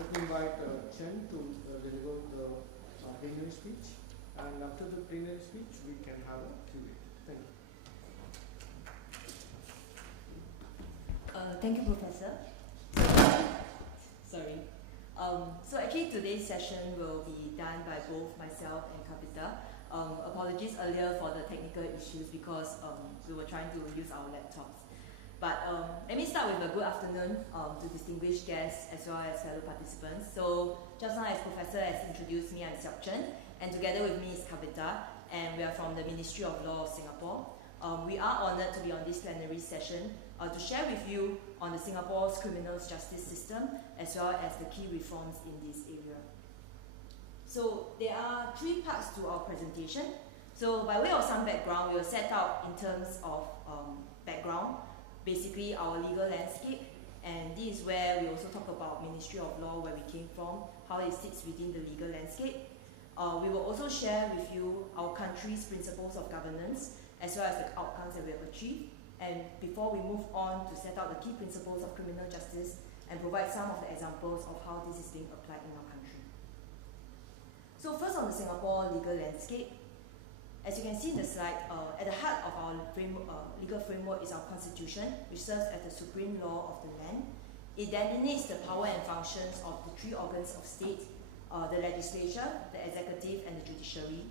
let me invite Chen to deliver the plenary speech, and after the plenary speech, we can have a Q&A. Thank you. Thank you, Professor. Sorry. So actually today's session will be done by both myself and Kavita. Apologies earlier for the technical issues because we were trying to use our laptops. But let me start with a good afternoon to distinguished guests as well as fellow participants. So just now as Professor has introduced me, I'm Shiok Chen, and together with me is Kavita, and we are from the Ministry of Law of Singapore. We are honoured to be on this plenary session to share with you on the Singapore's criminal justice system as well as the key reforms in this area. So there are 3 parts to our presentation. So by way of some background, we will set out in terms of background, basically our legal landscape, and this is where we also talk about Ministry of Law, where we came from, how it sits within the legal landscape. We will also share with you our country's principles of governance as well as the outcomes that we have achieved. And before we move on to set out the key principles of criminal justice and provide some of the examples of how this is being applied in our country. So first on the Singapore legal landscape, as you can see in the slide, at the heart of our legal framework is our constitution, which serves as the supreme law of the land. It delineates the power and functions of the three organs of state, the legislature, the executive, and the judiciary.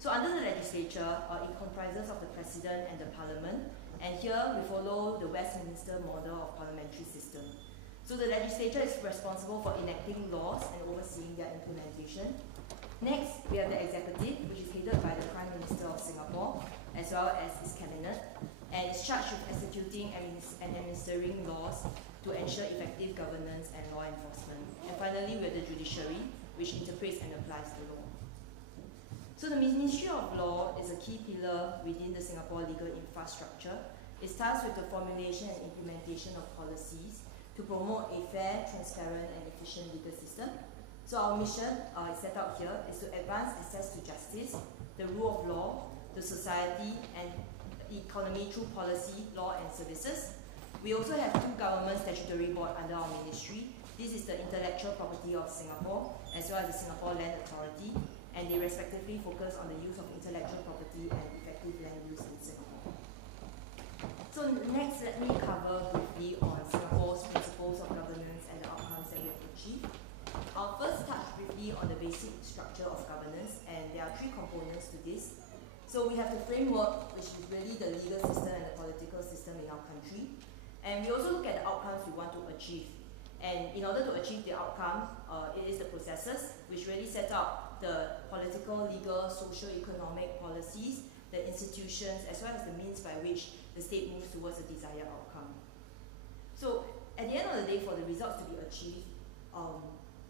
So under the legislature, it comprises of the president and the parliament, and here we follow the Westminster model of parliamentary system. So the legislature is responsible for enacting laws and overseeing their implementation. Next, we have the executive, which is headed by the Prime Minister of Singapore, as well as his cabinet, and is charged with executing and administering laws to ensure effective governance and law enforcement. And finally, we have the judiciary, which interprets and applies the law. So the Ministry of Law is a key pillar within the Singapore legal infrastructure. It's tasked with the formulation and implementation of policies to promote a fair, transparent, and efficient legal system. So our mission is set out here is to advance access to justice, the rule of law, the society, and the economy through policy, law, and services. We also have two government statutory boards under our ministry. This is the Intellectual Property of Singapore, as well as the Singapore Land Authority, and they respectively focus on the use of intellectual property and effective land use in Singapore. So next, let me cover briefly on Singapore's principles of governance and the outcomes that we have achieved. I'll first touch briefly on the basic structure of governance, and there are three components to this. So we have the framework, which is really the legal system and the political system in our country. And we also look at the outcomes we want to achieve. And in order to achieve the outcome, it is the processes, which really set out the political, legal, socio-economic policies, the institutions, as well as the means by which the state moves towards the desired outcome. So at the end of the day, for the results to be achieved,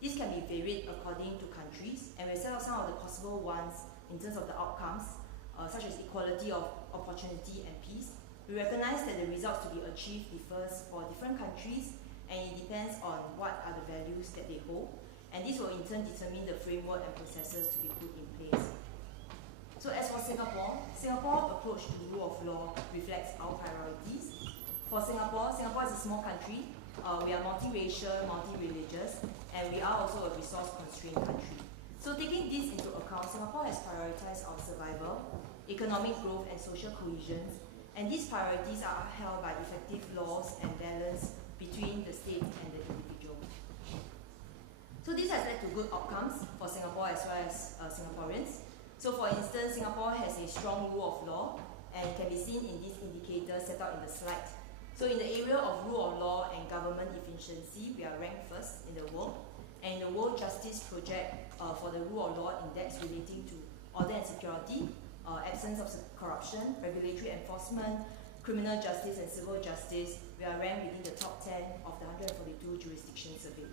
this can be varied according to countries, and we set out some of the possible ones in terms of the outcomes, such as equality of opportunity and peace. We recognize that the results to be achieved differs for different countries, and it depends on what are the values that they hold, and this will in turn determine the framework and processes to be put in place. So as for Singapore, Singapore's approach to the rule of law reflects our priorities. For Singapore is a small country. We are multiracial, multi-religious, and we are also a resource-constrained country. So taking this into account, Singapore has prioritized our survival, economic growth, and social cohesion, and these priorities are upheld by effective laws and balance between the state and the individual. So this has led to good outcomes for Singapore as well as Singaporeans. So for instance, Singapore has a strong rule of law, and can be seen in these indicators set out in the slide. So in the area of rule of law and government efficiency, we are ranked first in the world. And in the World Justice Project for the Rule of Law Index relating to order and security, absence of corruption, regulatory enforcement, criminal justice and civil justice, we are ranked within the top 10 of the 142 jurisdictions surveyed.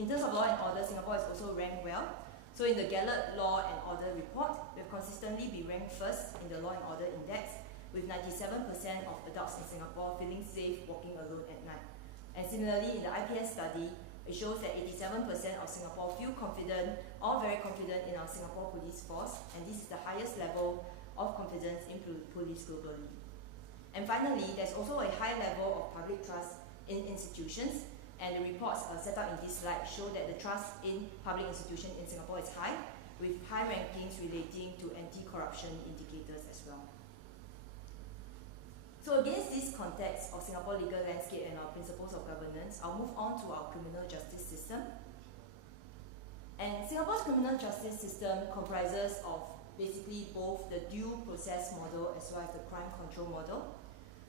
In terms of law and order, Singapore is also ranked well. So in the Gallup Law and Order Report, we have consistently been ranked first in the Law and Order Index, with 97% of adults in Singapore feeling safe walking alone at night. And similarly, in the IPS study, it shows that 87% of Singapore feel confident or very confident in our Singapore police force, and this is the highest level of confidence in police globally. And finally, there's also a high level of public trust in institutions, and the reports set out in this slide show that the trust in public institutions in Singapore is high, with high rankings relating to anti-corruption indicators as well. So against this context of Singapore legal landscape and our principles of governance, I'll move on to our criminal justice system. And Singapore's criminal justice system comprises of basically both the due process model as well as the crime control model.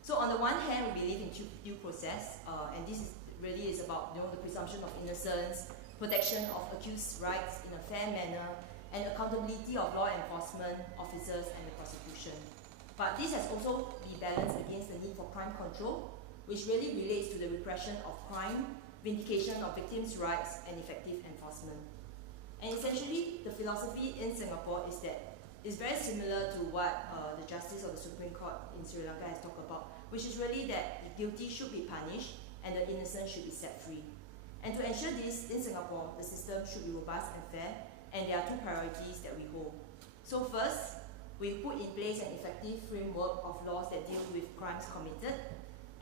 So on the one hand, we believe in due process, and this really is about the presumption of innocence, protection of accused rights in a fair manner, and accountability of law enforcement officers and the prosecution. But this has also been balanced against the need for crime control, which really relates to the repression of crime, vindication of victims' rights, and effective enforcement. And essentially, the philosophy in Singapore is that it's very similar to what the Justice of the Supreme Court in Sri Lanka has talked about, which is really that the guilty should be punished and the innocent should be set free. And to ensure this, in Singapore, the system should be robust and fair, and there are two priorities that we hold. So first, we put in place an effective framework of laws that deal with crimes committed.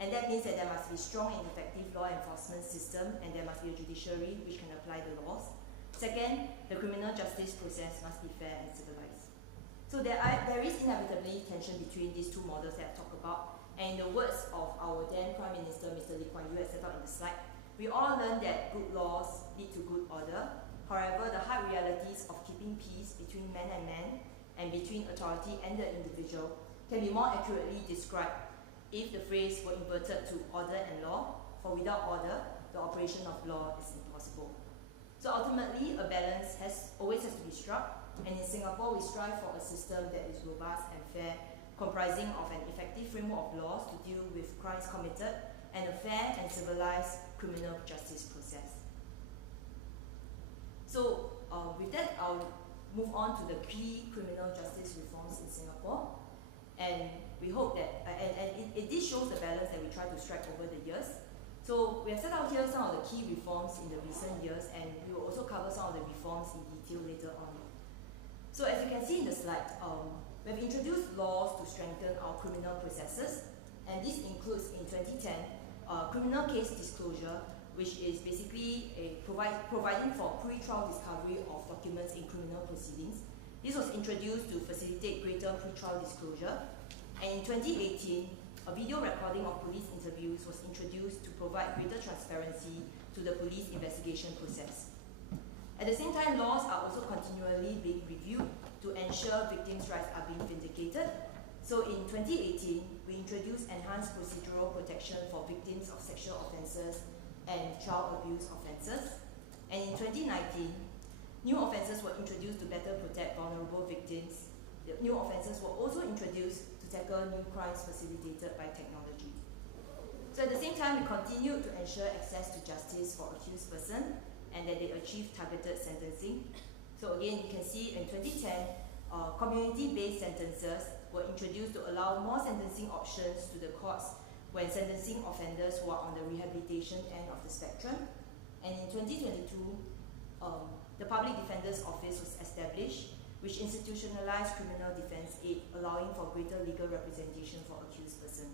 And that means that there must be strong and effective law enforcement system, and there must be a judiciary which can apply the laws. Second, the criminal justice process must be fair and civilized. So there is inevitably tension between these two models that I've talked about. And in the words of our then Prime Minister, Mr. Lee Kuan Yew, as set out in the slide, we all learn that good laws lead to good order. However, the hard realities of keeping peace between man and man and between authority and the individual can be more accurately described if the phrase were inverted to order and law, for without order, the operation of law is impossible. So ultimately, a balance always has to be struck, and in Singapore, we strive for a system that is robust and fair, comprising of an effective framework of laws to deal with crimes committed and a fair and civilized criminal justice process. So with that, I'll move on to the key criminal justice reforms in Singapore. And we hope that, this shows the balance that we try to strike over the years. So we have set out here some of the key reforms in the recent years, and we will also cover some of the reforms in detail later on. So as you can see in the slide, we have introduced laws to strengthen our criminal processes, and this includes in 2010, criminal case disclosure, which is basically providing for pre-trial discovery of documents in criminal proceedings. This was introduced to facilitate greater pre-trial disclosure. And in 2018, a video recording of police interviews was introduced to provide greater transparency to the police investigation process. At the same time, laws are also continually being reviewed to ensure victims' rights are being vindicated. So in 2018, we introduced enhanced procedural protection for victims of sexual offences and child abuse offences. And in 2019, new offences were introduced to better protect vulnerable victims. The new offences were also introduced to tackle new crimes facilitated by technology. So at the same time, we continue to ensure access to justice for accused persons and that they achieve targeted sentencing. So again, you can see in 2010, community-based sentences were introduced to allow more sentencing options to the courts when sentencing offenders who are on the rehabilitation end of the spectrum. And in 2022, the Public Defender's Office was established, which institutionalized criminal defense aid, allowing for greater legal representation for accused persons.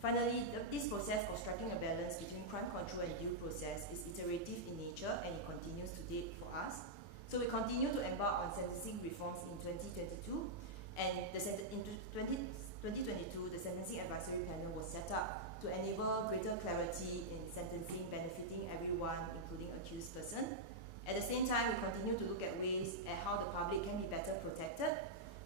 Finally, this process of striking a balance between crime control and due process is iterative in nature, and it continues to date for us. So we continue to embark on sentencing reforms in 2022, and in 2022, the Sentencing Advisory Panel was set up to enable greater clarity in sentencing benefiting everyone, including accused person. At the same time, we continue to look at ways at how the public can be better protected,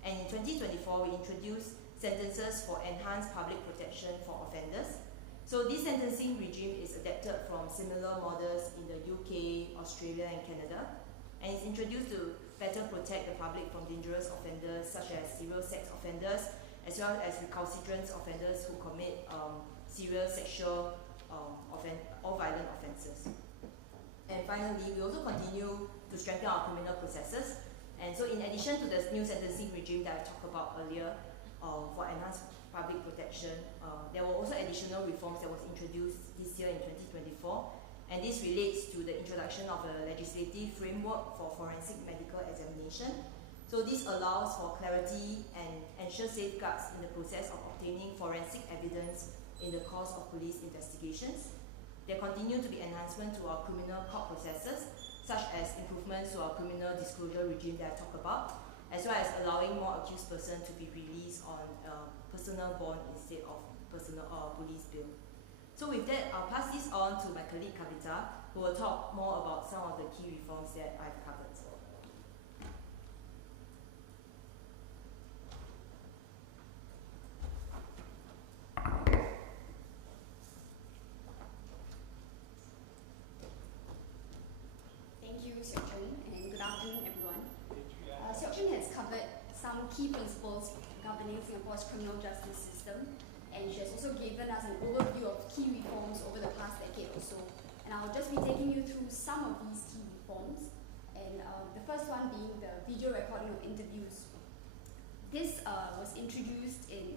and in 2024, we introduced sentences for enhanced public protection for offenders. So this sentencing regime is adapted from similar models in the UK, Australia, and Canada, and it's introduced to better protect the public from dangerous offenders such as serial sex offenders, as well as recalcitrant offenders who commit serious sexual or violent offences. And finally, we also continue to strengthen our criminal processes. And so in addition to the new sentencing regime that I talked about earlier for enhanced public protection, there were also additional reforms that was introduced this year in 2024. And this relates to the introduction of a legislative framework for forensic medical examination. So this allows for clarity and ensures safeguards in the process of obtaining forensic evidence in the course of police investigations. There continue to be enhancements to our criminal court processes, such as improvements to our criminal disclosure regime that I talked about, as well as allowing more accused persons to be released on personal bond instead of personal police bail. So with that, I'll pass this on to my colleague Kavita, who will talk more about some of the key reforms that I've covered. Thank you, Seok-Chun, and good afternoon, everyone. Seok-Chun has covered some key principles governing Singapore's criminal justice system, and she has also given us an overview of key reforms over the past decade or so. And I'll just be taking you through some of these key reforms, and the first one being the video recording of interviews. This was introduced in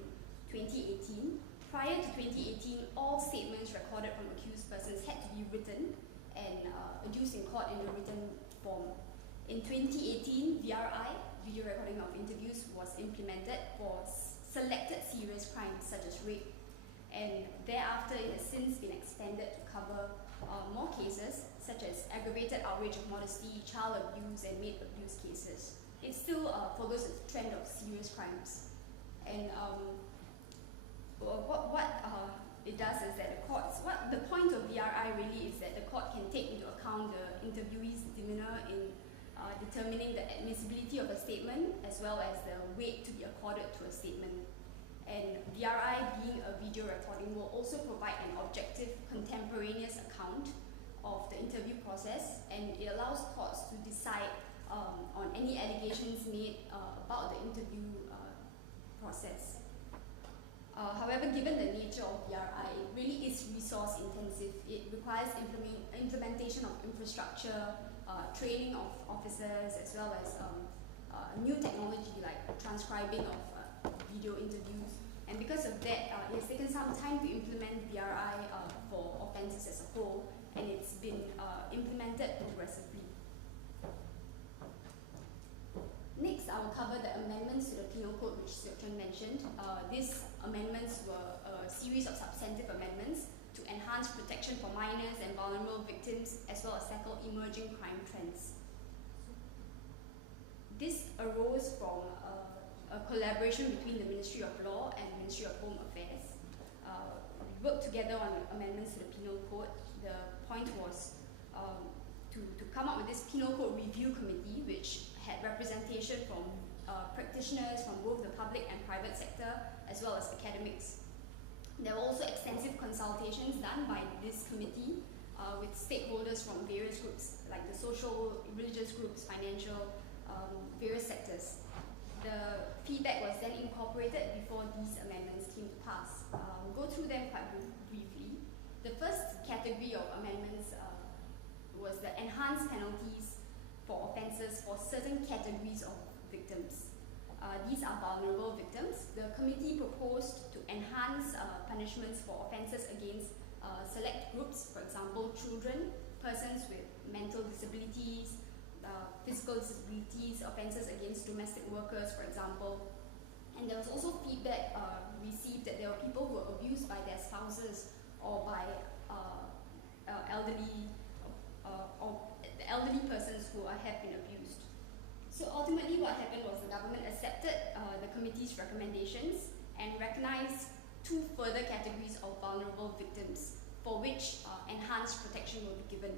2018. Prior to 2018, all statements recorded from accused persons had to be written and adduced in court in a written form. In 2018, VRI, video recording of interviews, was implemented for selected serious crimes such as rape. and thereafter it has since been extended to cover more cases, such as aggravated outrage of modesty, child abuse, and maid abuse cases. It still follows a trend of serious crimes. And what it does is that the point of VRI really is that the court can take into account the interviewee's demeanor in determining the admissibility of a statement, as well as the weight to be accorded to a statement. And VRI, being a video recording, will also provide an objective, contemporaneous account of the interview process, and it allows courts to decide on any allegations made about the interview process. However, given the nature of VRI, it really is resource intensive. It requires implementation of infrastructure, training of officers, as well as new technology like transcribing of video interviews. And because of that, it has taken some time to implement VRI for offences as a whole, and it's been implemented progressively. Next, I will cover the amendments to the Penal Code, which Siok Chun mentioned. These amendments were a series of substantive amendments to enhance protection for minors and vulnerable victims, as well as tackle emerging crime trends. This arose from a collaboration between the Ministry of Law and the Ministry of Home Affairs. We worked together on amendments to the Penal Code. The point was to come up with this Penal Code Review Committee, which had representation from practitioners from both the public and private sector, as well as academics. There were also extensive consultations done by this committee with stakeholders from various groups, like the social, religious groups, financial, various sectors. The feedback was then incorporated before these amendments came to pass. We'll go through them quite briefly. The first category of amendments was the enhanced penalties for offences for certain categories of victims. These are vulnerable victims. The committee proposed to enhance punishments for offences against select groups, for example, children, persons with mental disabilities, physical disabilities, offences against domestic workers, for example. And there was also feedback received that there were people who were abused by their spouses or by elderly persons who have been abused. So ultimately what happened was the government accepted the committee's recommendations and recognized two further categories of vulnerable victims for which enhanced protection will be given.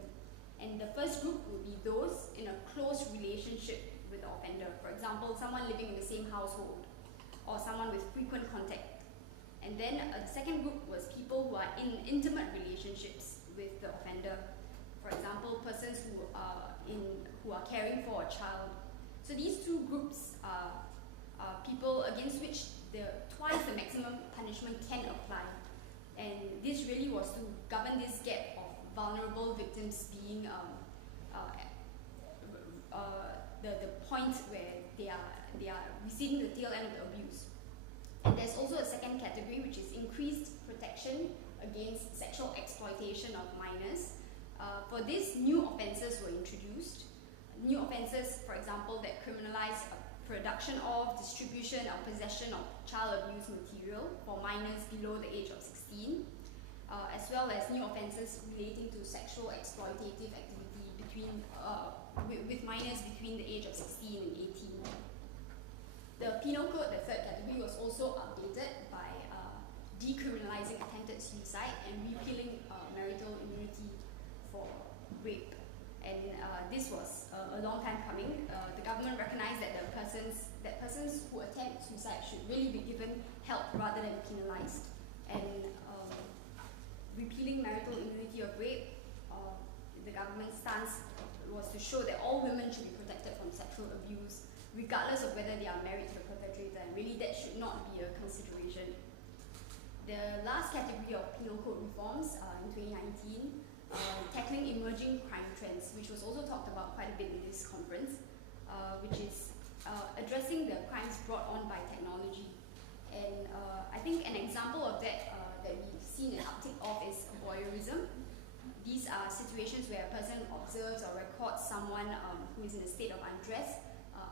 And the first group will be those in a close relationship with the offender. For example, someone living in the same household or someone with frequent contact. And then the second group was people who are in intimate relationships with the offender. For example, persons who are caring for a child. So these two groups are people against which twice the maximum punishment can apply. And this really was to govern this gap of vulnerable victims being the point where they are receiving the tail end of the abuse. And there's also a second category, which is increased protection against sexual exploitation of minors. For this, new offences were introduced. New offences, for example, that criminalize production of, distribution or possession of child abuse material for minors below the age of 16, as well as new offences relating to sexual exploitative activity with minors between the age of 16 and 18. The Penal Code, the third category, was also updated by decriminalizing attempted suicide and repealing marital immunity for rape. And this was a long time coming. The government recognized that persons who attempt suicide should really be given help rather than penalized. And repealing marital immunity of rape, the government's stance was to show that all women should be protected from sexual abuse, regardless of whether they are married to the perpetrator, and really that should not be a consideration. The last category of penal code reforms in 2019, tackling emerging crime trends, which was also talked about quite a bit in this conference, which is addressing the crimes brought on by technology. And I think an example of that that we've seen an uptick of is voyeurism. These are situations where a person observes or records someone who is in a state of undress,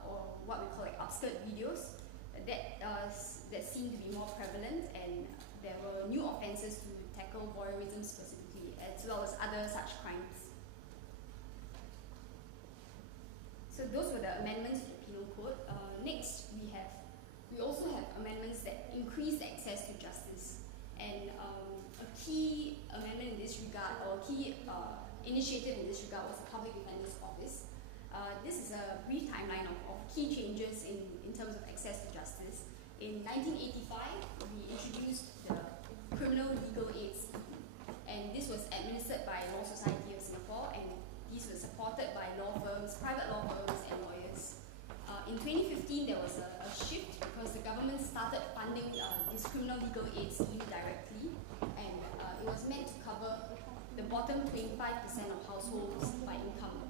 or what we call like upskirt videos that seem to be more prevalent, and there were new offences to tackle voyeurism specifically, as well as other such crimes. So those were the amendments to the Penal Code. Next, we also have amendments that increase access to justice. And a key amendment in this regard, or a key initiative in this regard, was the Public Defender's Office. This is a brief timeline of key changes in terms of access to justice. In 1985, we introduced the Criminal Legal Aid Scheme, and this was administered by Law Society of Singapore, and these were supported by law firms, private law firms, and lawyers. In 2015, there was a shift because the government started funding this Criminal Legal Aid Scheme directly, and it was meant to cover the bottom 25% of households by income.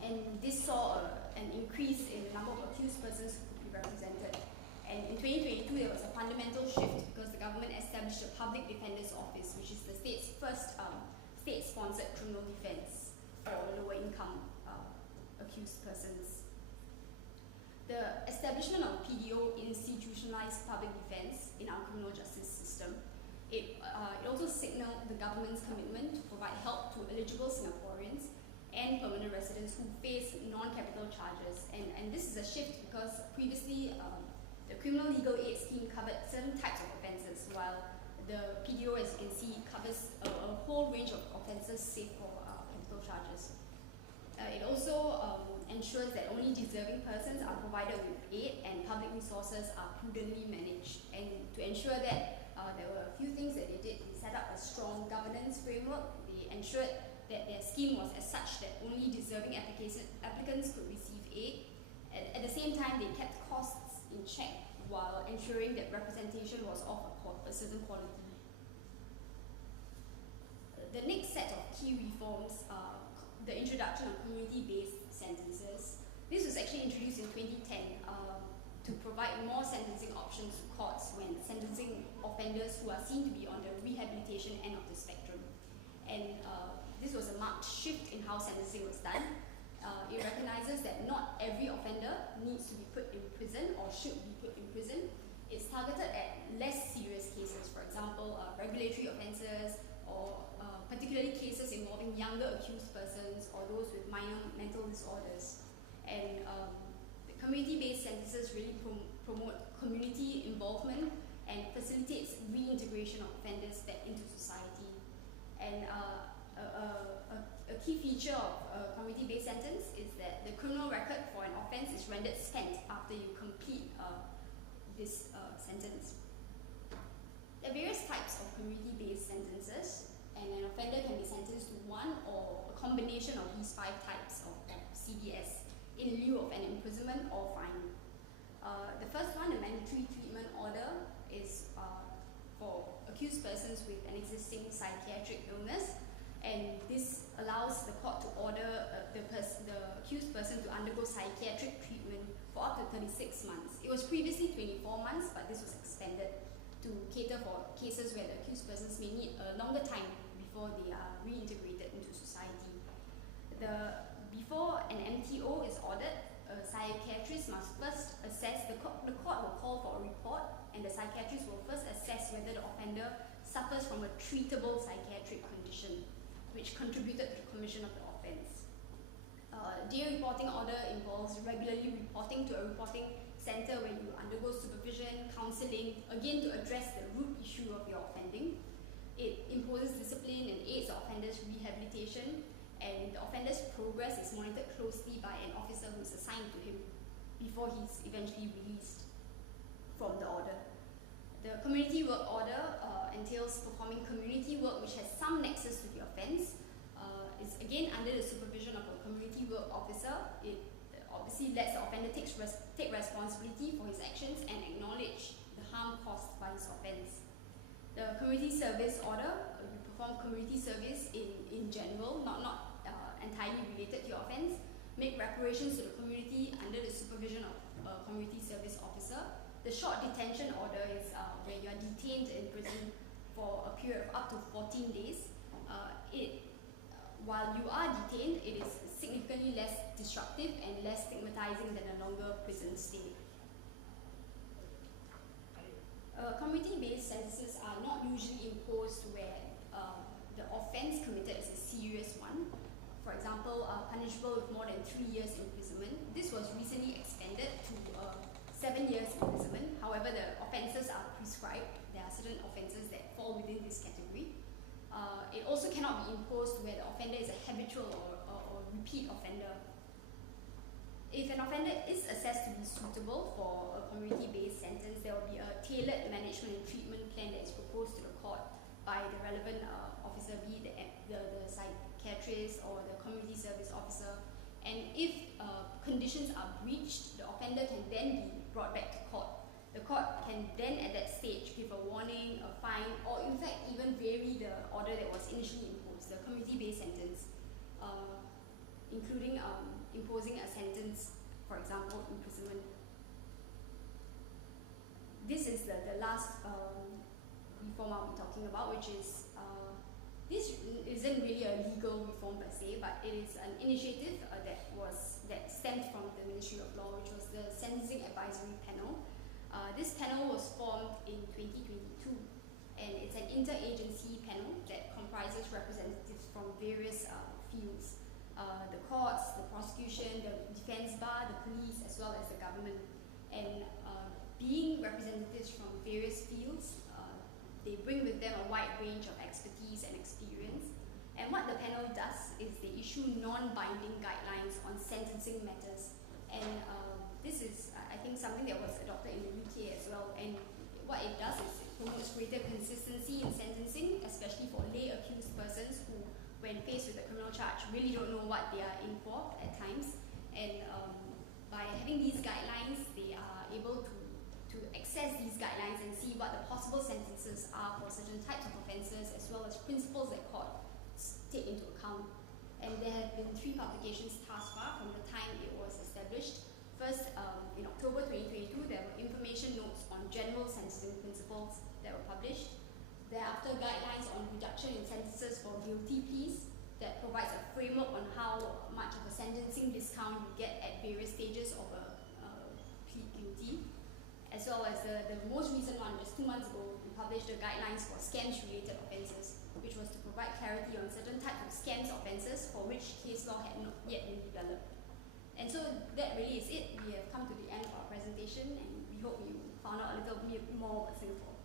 And this saw an increase in the number of accused persons who could be represented. And in 2022, there was a fundamental shift because the government established a Public Defender's Office, which is the state's first state-sponsored criminal defense for lower income accused persons. The establishment of PDO institutionalized public defense in our criminal justice system. It also signaled the government's commitment to provide help to eligible Singaporeans and permanent residents who face non-capital charges. And this is a shift because previously the Criminal Legal Aid Scheme covered certain types of offences, while the PDO, as you can see, covers a whole range of offences save for capital charges. It also ensures that only deserving persons are provided with aid and public resources are prudently managed. And to ensure that, there were a few things that they did. They set up a strong governance framework. They ensured that their scheme was as such that only deserving applicants could receive aid. At the same time, they kept costs in check while ensuring that representation was of a certain quality. The next set of key reforms are the introduction of community-based sentences. This was actually introduced in 2010 to provide more sentencing options to courts when sentencing offenders who are seen to be on the rehabilitation end of the spectrum. And this was a marked shift in how sentencing was done. It recognizes that not every offender needs to be put in prison or should be put in prison. It's targeted at less serious cases, for example, regulatory offences, or particularly cases involving younger accused persons or those with minor mental disorders. And the community-based sentences really promote community involvement and facilitates reintegration of offenders back into society. And a key feature of a community-based sentence is that the criminal record for an offence is rendered spent after you complete this sentence. There are various types of community-based sentences, and an offender can be sentenced to one or a combination of these 5 types of CDS in lieu of an imprisonment or fine. The first one, the mandatory treatment order, is for accused persons with an existing psychiatric illness, and this allows the court to order the accused person to undergo psychiatric treatment for up to 36 months. It was previously 24 months, but this was extended to cater for cases where the accused persons may need a longer time before they are reintegrated into society. Before an MTO is ordered, a psychiatrist must first assess, the court will call for a report, and the psychiatrist will first assess whether the offender suffers from a treatable psychiatric condition, which contributed to the commission of the offence. Day reporting order involves regularly reporting to a reporting centre where you undergo supervision, counselling, again to address the root issue of your offending. It imposes discipline and aids the offender's rehabilitation, and the offender's progress is monitored closely by an officer who is assigned to him before he's eventually released from the order. The community work order entails performing community work which has some nexus to the offence. It's again under the supervision of a community work officer. It obviously lets the offender take responsibility for his actions and acknowledge the harm caused by his offence. The community service order, you perform community service in general, not entirely related to your offence. Make reparations to the community under the supervision of a community service officer. The short detention order is where you are detained in prison for a period of up to 14 days. While you are detained, it is significantly less disruptive and less stigmatizing than a longer prison stay. Community-based sentences are not for example, punishable with more than 3 years imprisonment. This was recently expanded to 7 years imprisonment. However, the offences are prescribed. There are certain offences that fall within this category. It also cannot be imposed where the offender is a habitual or repeat offender. If an offender is assessed to be suitable for a community-based sentence, there will be a tailored management and treatment plan that is proposed to the court by the relevant officer, be it the psychiatrist or the community service officer. And if conditions are breached, the offender can then be brought back to court. The court can then at that stage give a warning, a fine, or in fact even vary the order that was initially imposed, the community-based sentence, including imposing a sentence, for example, imprisonment. This is the last reform I'll be talking about, which is, this isn't really a legal reform per se, but it is an initiative that stemmed from the Ministry of Law, which was the Sentencing Advisory Panel. This panel was formed in 2022, and it's an interagency panel that comprises representatives from various fields. The courts, the prosecution, the defense bar, the police, as well as the government. And being representatives from various fields, they bring with them a wide range of expertise and experience. And what the panel does is they issue non-binding guidelines on sentencing matters. And this is, I think, something that was adopted in the UK as well. And what it does is it promotes greater consistency in sentencing, especially for lay accused persons who, when faced with a criminal charge, really don't know what they are in for at times. And by having these guidelines, they are able to access these guidelines and see what the possible sentences are for certain types of offences, as well as principles that courts take into account. And there have been 3 publications thus far from the time it was established. First, in October 2022, there were information notes on general sentencing principles that were published. Thereafter, guidelines on reduction in sentences for guilty pleas that provides a framework on how much of a sentencing discount you get at various stages of a plea guilty. As well as the most recent one, just 2 months ago, we published the guidelines for scams-related offences, which was to provide clarity on certain types of scams offences for which case law had not yet been developed. And so that really is it. We have come to the end of our presentation, and we hope you found out a little bit more about Singapore.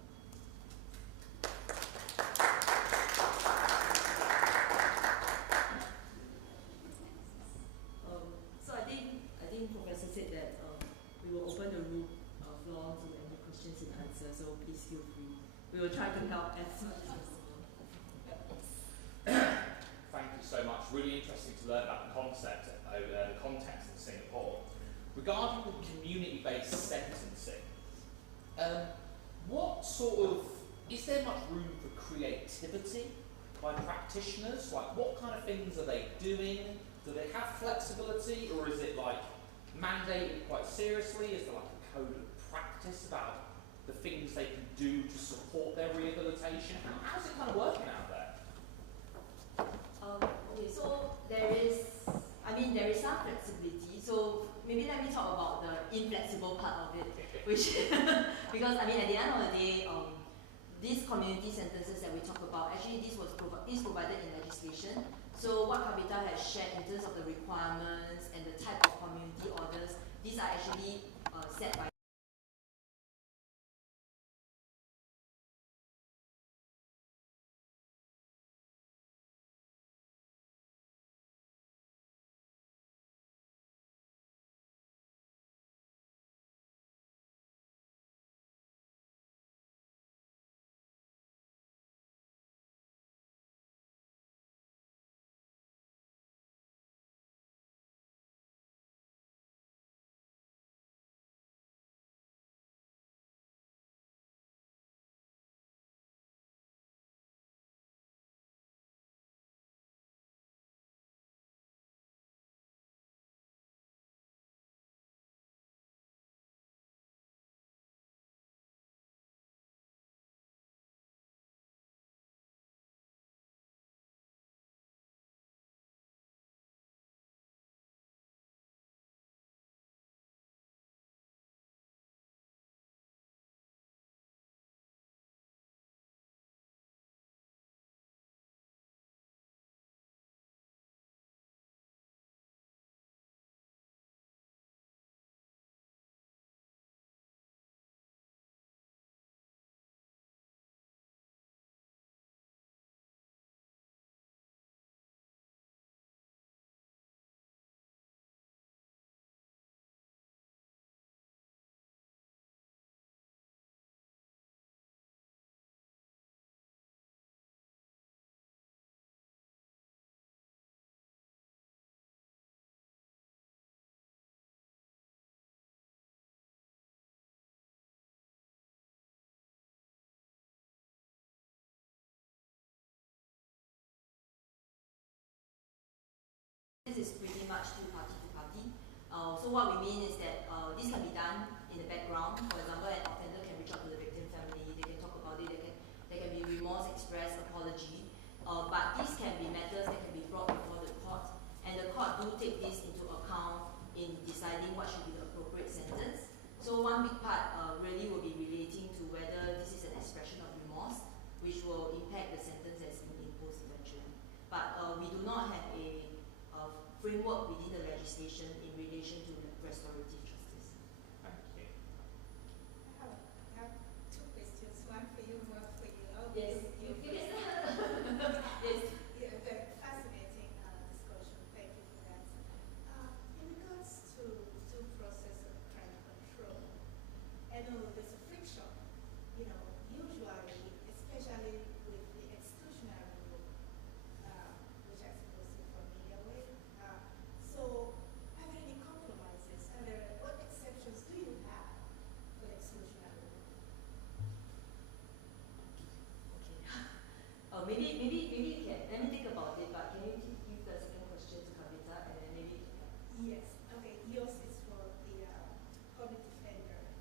So I think Professor said that we will open the room floor to any questions and answers, so please feel free. We will try to help as much as possible. Thank you so much. Really interesting to learn about the concept, the context of Singapore. Regarding the community-based sentencing, is there much room for creativity by practitioners? Like, what kind of things are they doing? Do they have flexibility, or is it like mandated quite seriously? Is there like a code of practice about the things they can do to support their rehabilitation? How's it kind of working out there? Okay, so there is some flexibility. So maybe let me talk about the inflexible part of it, which because at the end of the day, these community sentences that we talk about, actually this provided in legislation. So what Kavita has shared in terms of the requirements and the type of community orders, these are actually set by this is pretty much to party to party. So what we mean is that this can be done in the background. For example, an offender can reach out to the victim family, they can talk about it, there can be remorse expressed, apology. But these can be matters that can be brought before the court, and the court do take this into account in deciding what should be the appropriate sentence. So one big part really will be relating to whether this is an expression of remorse, which will impact the sentence that's being imposed eventually. But we do not have a framework within the legislation in relation to restorative justice. Thank you. I have two questions, one for you, one for you. Yes, you Yes. Yeah, very fascinating discussion. Thank you for that. In regards to due process of crime control, I know there's a friction, usually, especially with the exclusionary rule, which I suppose you're familiar with. So, are there any compromises? What exceptions do you have for the exclusionary rule? Okay. Maybe you can, let me think about it, but can you give the second question to Kavita, and then maybe Yes. Okay. Yours is for the public defender.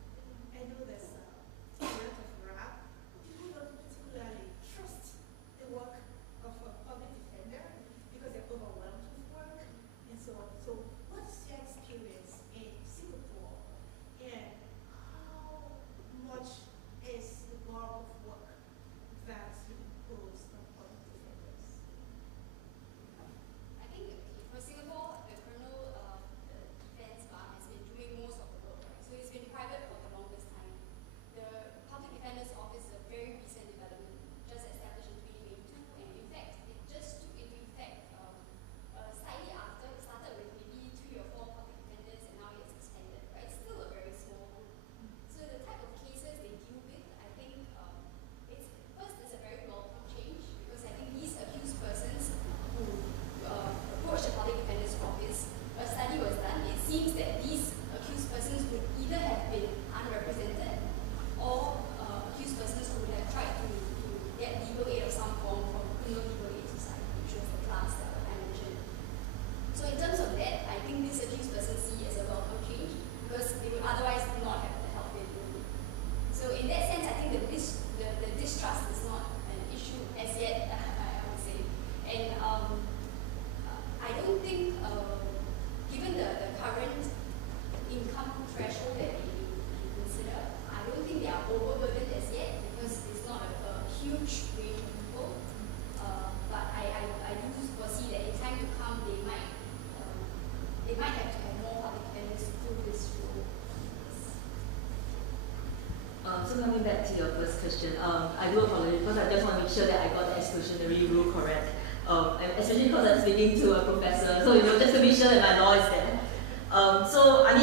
I know there's a lot of rap. People don't particularly trust the work of a public defender because they're overwhelmed with work and so on. So, what's your experience in Singapore, and how much is the bulk of work that you impose on public defenders? I think for Singapore, the criminal defense bar has been doing most of the work, right? So it's been private for the longest time. The Public Defender's Office is a very recent development, just established in 2022, and in fact, it just took into effect slightly after. It started with maybe 3 or 4 public defenders, and now it's expanded, right? It's still a very small group. So the type of cases they deal with, I think it's a very welcome change, because I think these accused persons who approached the Public Defender's Office, a study was done. It seems that these accused persons would either have been unrepresented, or accused persons who would have tried to get legal aid of some form from Criminal Legal Aid Society, which was the class that I mentioned. So in terms of that, I think these accused persons see as a welcome change, because they would otherwise not have the help they need. So in that sense, I think the distrust is not an issue as yet, I would say. And I don't think, given the current income threshold that they consider, I don't think they are overburdened as yet, because it's not a huge range of people. But I do foresee that in time to come, they might have to have more public defenders to fill this role. So coming back to your first question, I do apologize because I just want to make sure that I got the exclusionary rule correct. And especially because I'm speaking to a professor, so just to be sure that my law is there. So let me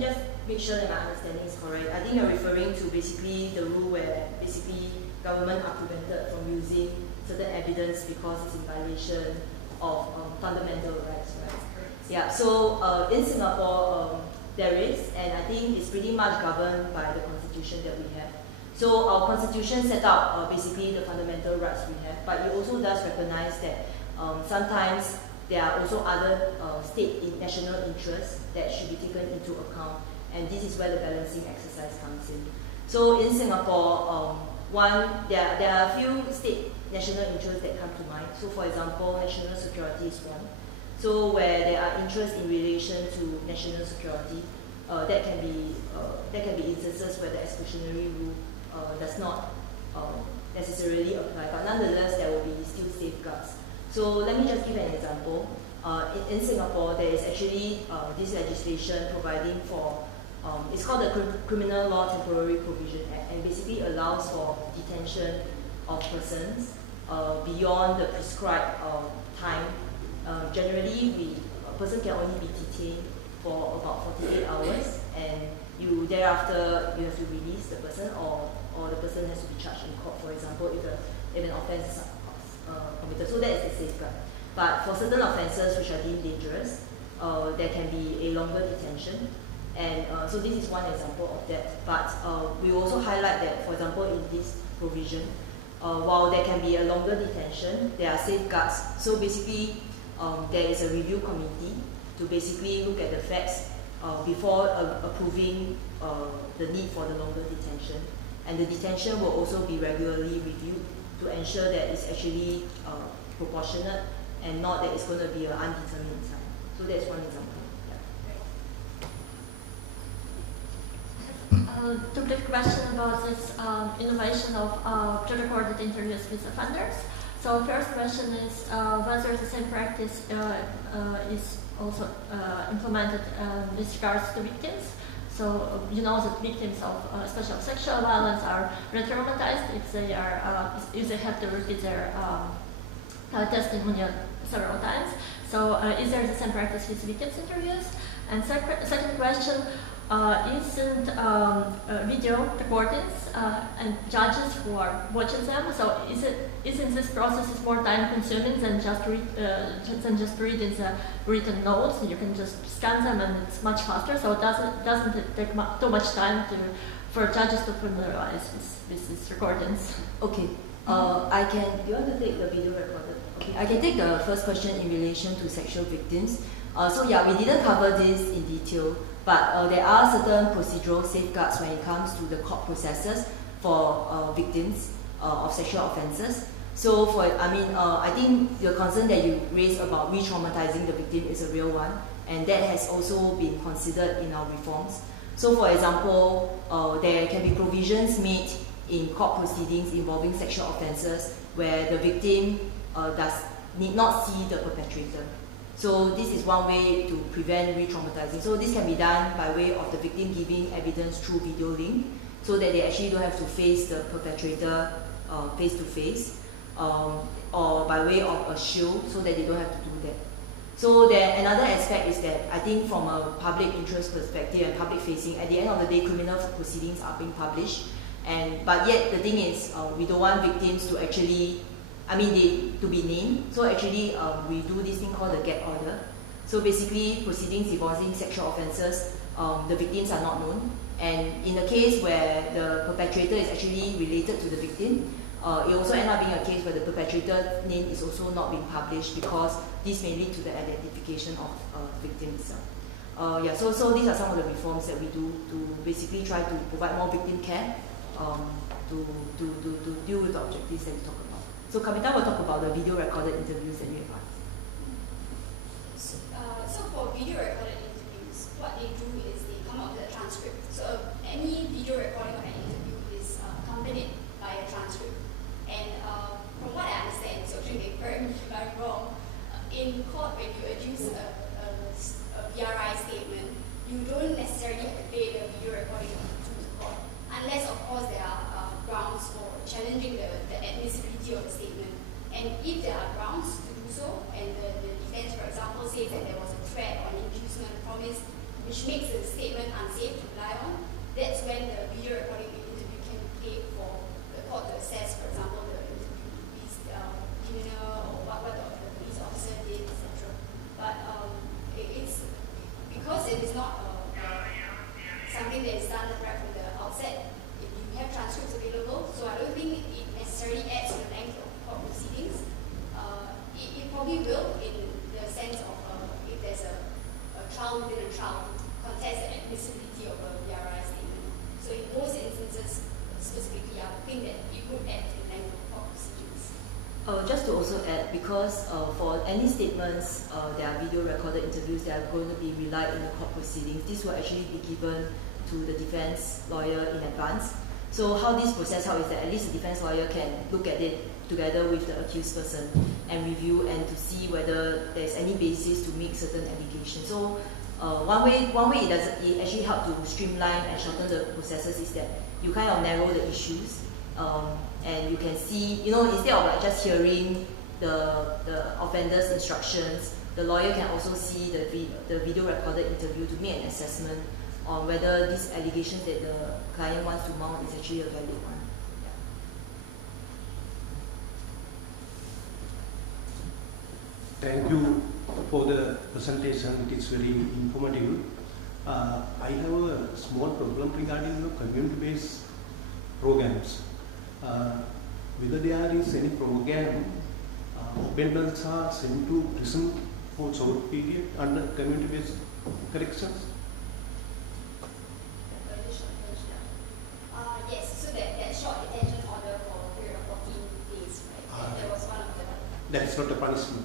just make sure that my understanding is correct. I think you're referring to basically the rule where basically government are prevented from using certain evidence because it's in violation of fundamental rights, right? Yeah. So in Singapore, there is, and I think it's pretty much governed by the constitution that we have. So our constitution set out basically the fundamental rights we have, but it also does recognize that sometimes there are also other state national interests that should be taken into account, and this is where the balancing exercise comes in. So in Singapore, there are a few state national interests that come to mind. So for example, national security is one. So where there are interests in relation to national security, that can be instances where the exclusionary rule does not necessarily apply, but nonetheless there will be still safeguards. So let me just give an example. In Singapore, there is actually this legislation providing for, it's called the Criminal Law Temporary Provision Act, and basically allows for detention of persons beyond the prescribed time. Generally, a person can only be detained for about 48 hours, and thereafter you have to release the person, or the person has to be charged in court, for example, if an offence is committed. So that is the safeguard. But for certain offences which are deemed dangerous, there can be a longer detention, and so this is one example of that. But we also highlight that, for example, in this provision, while there can be a longer detention, there are safeguards. So basically, there is a review committee to basically look at the facts before approving the need for the longer detention. And the detention will also be regularly reviewed to ensure that it's actually proportionate and not that it's going to be an undetermined time. So that's one example. To the question about this innovation of pre-recorded interviews with offenders. So first question is whether the same practice is also implemented with regards to victims. So you know that victims of especially of sexual violence are re-traumatized if they are if they have to repeat their testimony several times. So is there the same practice with victims interviews? And second question. Isn't video recordings and judges who are watching them? So isn't this process is more time consuming than just reading the written notes? You can just scan them and it's much faster. So doesn't it take too much time for judges to familiarize with these recordings? Okay. I can. Do you want to take the video recorder? Okay. I can take the first question in relation to sexual victims. So yeah, we didn't cover this in detail. But there are certain procedural safeguards when it comes to the court processes for victims of sexual offences. So, I think the concern that you raised about re-traumatizing the victim is a real one, and that has also been considered in our reforms. So, for example, there can be provisions made in court proceedings involving sexual offences where the victim need not see the perpetrator. So this is one way to prevent re-traumatizing. So this can be done by way of the victim giving evidence through video link, so that they actually don't have to face the perpetrator face to face, or by way of a shield, so that they don't have to do that. So another aspect is that I think from a public interest perspective and public facing, at the end of the day, criminal proceedings are being published, but yet the thing is, we don't want victims to actually to be named. So actually, we do this thing called the gag order. So basically, proceedings involving sexual offences, the victims are not known. And in the case where the perpetrator is actually related to the victim, it also ends up being a case where the perpetrator's name is also not being published, because this may lead to the identification of victims. So these are some of the reforms that we do to basically try to provide more victim care to deal with the objectives that we talk about. So Kavita will talk about the video recorded interviews that you have asked. So for video recorded interviews, what they do is they come up with a transcript. So any video recording of an interview is accompanied by a transcript. And from what I understand, so actually they correct me if I'm wrong, in court when you adduce a BRI statement, you don't necessarily have to play the video recording to the court, unless of course there are grounds for challenging the admissibility of the statement. And if there are grounds to do so, and the defense, for example, says that there was a threat or an inducement promise which makes the statement unsafe to rely on, that's when the video recording interview can be played for the court to assess, for example, the interviewee's demeanor or what the police officer did, etc. But it's because it is not something that is done right from the outset. You have transcripts available, so I don't think it necessarily adds to the length of court proceedings. It probably will, in the sense of if there's a trial within a trial, contest the admissibility of a BRI statement. So in most instances, specifically, I think that it would add to the length of court proceedings. Just to also add, because for any statements, there are video recorded interviews that are going to be relied in the court proceedings, this will actually be given to the defense lawyer in advance. So how this process is that at least the defense lawyer can look at it together with the accused person and review and to see whether there's any basis to make certain allegations. So one way it actually helps to streamline and shorten the processes is that you kind of narrow the issues, and you can see, instead of like just hearing the offender's instructions, the lawyer can also see the video recorded interview to make an assessment on whether these allegations that the client wants to mount is actually a valid one. Thank you for the presentation. It is very informative. I have a small problem regarding the community-based programs. Whether there is any program, offenders are sent to prison for short period under community-based corrections? Yes, so that short detention order for a period of 14 days, right? That was one of the... That's not a punishment.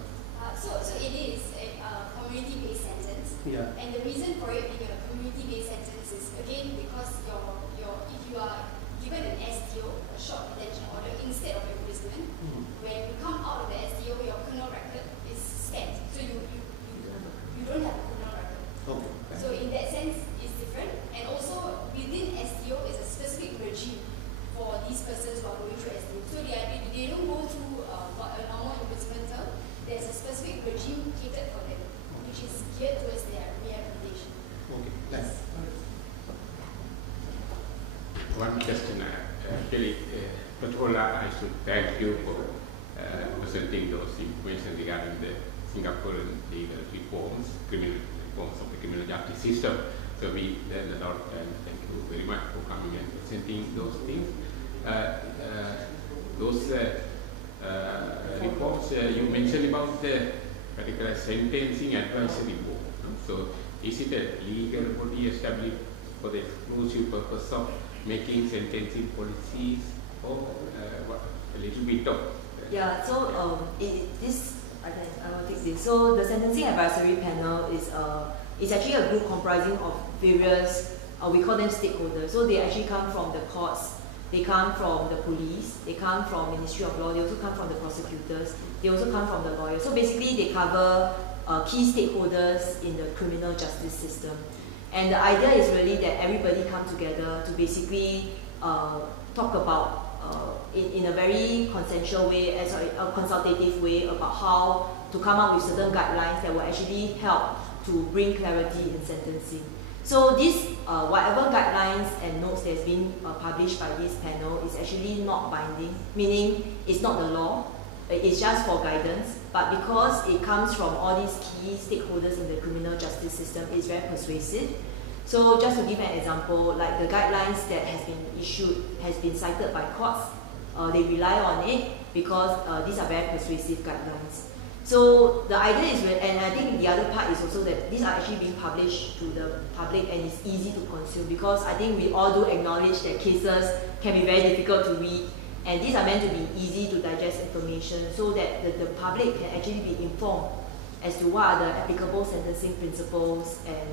So it is a community-based sentence. Yeah. And the reason for it being a community-based sentence is, again, because if you are given an SDO, a short detention order, instead of imprisonment, when you come out of the SDO, your criminal record is spent. So you don't have a criminal record. Okay. So in that sense, it's different. And also, within SDO is a specific regime for these persons who are going through SDO. So they don't go through a normal imprisonment term. There's a specific regime catered for them, which is geared towards their rehabilitation. Okay. Thanks. One question, actually, first of all, I should thank you for presenting those information regarding the Singaporean legal reforms, criminal reforms of the criminal justice system. So we learned a lot, and thank you very much for coming and presenting those things. Those reports you mentioned about the particular sentencing advisory board. So is it a legal body established for the exclusive purpose of making sentencing policies, or what, a little bit of? Yeah, so I will take this. So the sentencing advisory panel is actually a group comprising of various, we call them stakeholders. So they actually come from the courts, they come from the police, they come from Ministry of Law, they also come from the prosecutors, they also come from the lawyers. So basically they cover key stakeholders in the criminal justice system. And the idea is really that everybody come together to basically talk about in a very consensual way, a consultative way, about how to come up with certain guidelines that will actually help to bring clarity in sentencing. So this, whatever guidelines and notes that's been published by this panel is actually not binding, meaning it's not the law, it's just for guidance, but because it comes from all these key stakeholders in the criminal justice system, it's very persuasive. So just to give an example, like the guidelines that has been issued, has been cited by courts, they rely on it because these are very persuasive guidelines. So the idea is, and I think the other part is also that these are actually being published to the public and it's easy to consume, because I think we all do acknowledge that cases can be very difficult to read, and these are meant to be easy to digest information so that the public can actually be informed as to what are the applicable sentencing principles and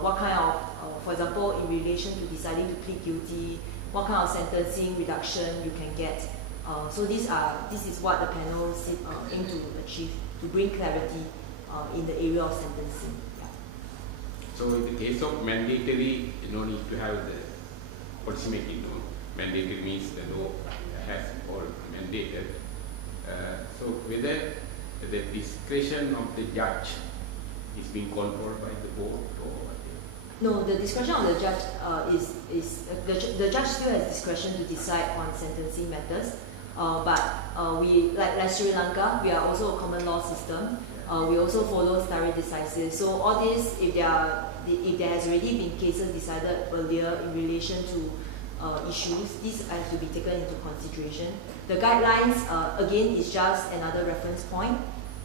what kind of, for example, in relation to deciding to plead guilty, what kind of sentencing reduction you can get. So this is what the panel aim to achieve, to bring clarity in the area of sentencing. Yeah. So in the case of mandatory, no need to have the policy making. No? Mandatory means the law has all mandated. So whether the discretion of the judge is being controlled by the board or what? No, the discretion of the judge the judge still has discretion to decide on sentencing matters. But we, like Sri Lanka, we are also a common law system. We also follow stare decisis. So all this, if there has already been cases decided earlier in relation to issues, this has to be taken into consideration. The guidelines, again, is just another reference point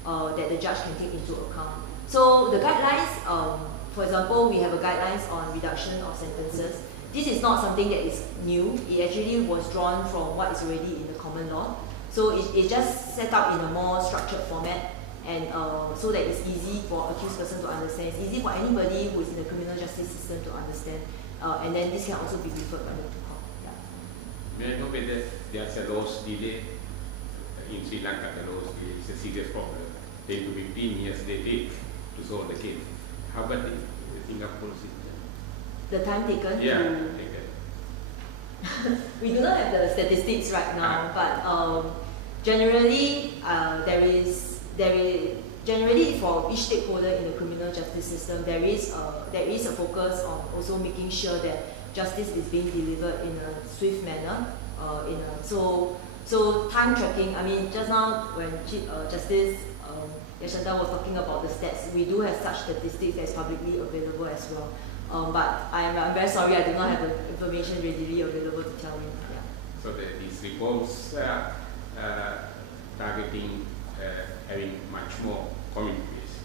that the judge can take into account. So the guidelines, for example, we have a guidelines on reduction of sentences. This is not something that is new. It actually was drawn from what is already in the common law. So it's just set up in a more structured format, and so that it's easy for accused person to understand. It's easy for anybody who is in the criminal justice system to understand. And then this can also be referred back to court. Yeah. May I know whether there's a loss delay in Sri Lanka? The loss delay is a serious problem. 10 to 15 years they take to solve the case. How about the Singapore system? The time taken? Yeah, we do not have the statistics right now, but generally generally for each stakeholder in the criminal justice system, there is a focus on also making sure that justice is being delivered in a swift manner. So time tracking. I mean, just now when Justice Yashanta was talking about the stats, we do have such statistics that's publicly available as well. But I'm very sorry, I do not have the information readily available to tell you. Yeah. So these reforms targeting having much more community-based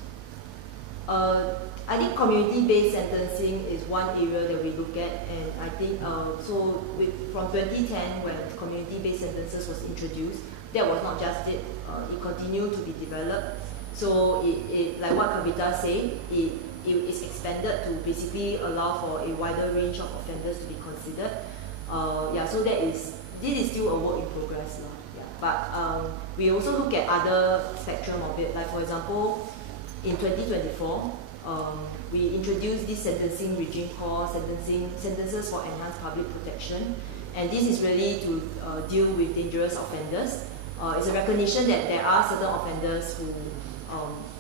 I think community-based sentencing is one area that we look at, and I think from 2010 when community-based sentences was introduced, that was not just it. It continued to be developed. So it like what Kavita said, it is expanded to basically allow for a wider range of offenders to be considered. So this is still a work in progress. But we also look at other spectrum of it. Like for example, in 2024, we introduced this sentencing regime called sentences for enhanced public protection, and this is really to deal with dangerous offenders. It's a recognition that there are certain offenders who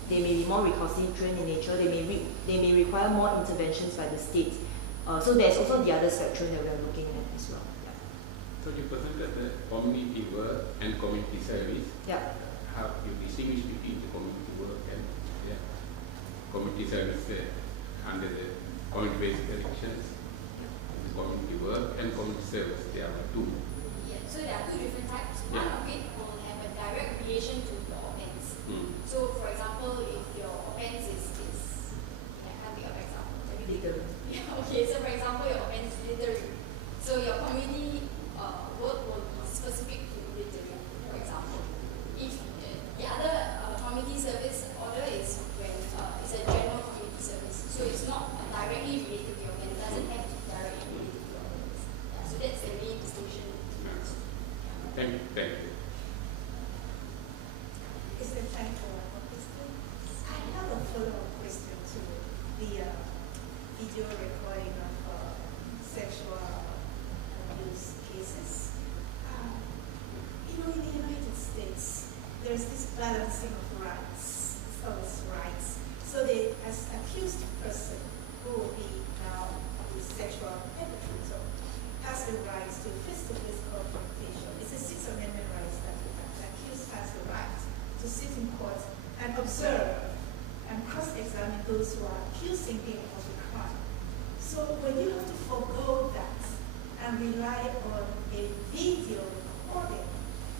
they may be more recalcitrant in nature. They may require more interventions by the state. So there's also the other spectrum that we are looking at as well. So you presented the community work and community service. How you distinguish between the community work and community service under the community-based corrections? The community work and community service, there are two. So there are two different types. One of it will have a direct relation to the offense. So for example, if your offense is I can't think of example. Littering. Okay, so for example, your offense is littering. So your community work will be specific to littering, for example. If the other community service order is when it's a general community service, so it's not directly related to your offense. It doesn't have to be directly related to your offense. So that's the main distinction. Thank you. Is there time for one question? I have a follow-up question to the video recording of sexual abuse cases. In the United States, there's this balancing of rights, as rights. So the accused person who will be now the sexual perpetrator has the rights to face-to-face confrontation. It's a Sixth Amendment rights that the accused has the right to sit in court and observe and cross-examine those who are accusing him of a crime. So when you have to forego that and rely on a video recording,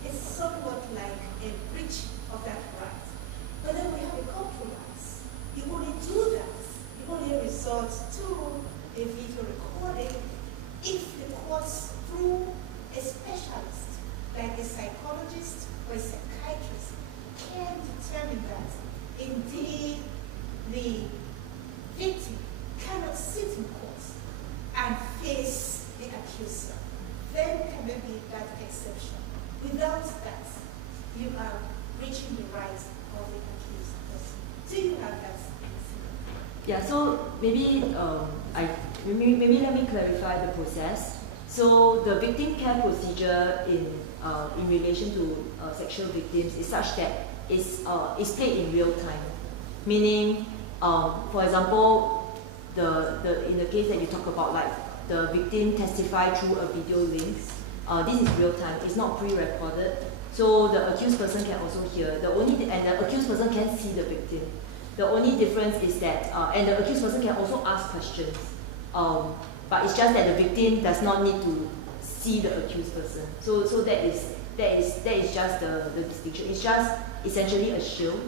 it's somewhat like a breach of that right. But then we have a compromise. You only do that, you only resort to a video recording if the courts, through a specialist, like a psychologist or a psychiatrist, can determine that indeed the victim cannot sit in court and face the accuser. Then can there be that exception? Without that, you are breaching the rights of the accused person. Do you have that? So maybe maybe let me clarify the process. So the victim care procedure in relation to sexual victims is such that it's played in real time. Meaning, for example, in the case that you talk about, like the victim testify through a video link. This is real time. It's not pre-recorded, so the accused person can also hear. And the accused person can see the victim. The only difference is that, and the accused person can also ask questions. But it's just that the victim does not need to see the accused person. So that is just the distinction. It's just essentially a shield.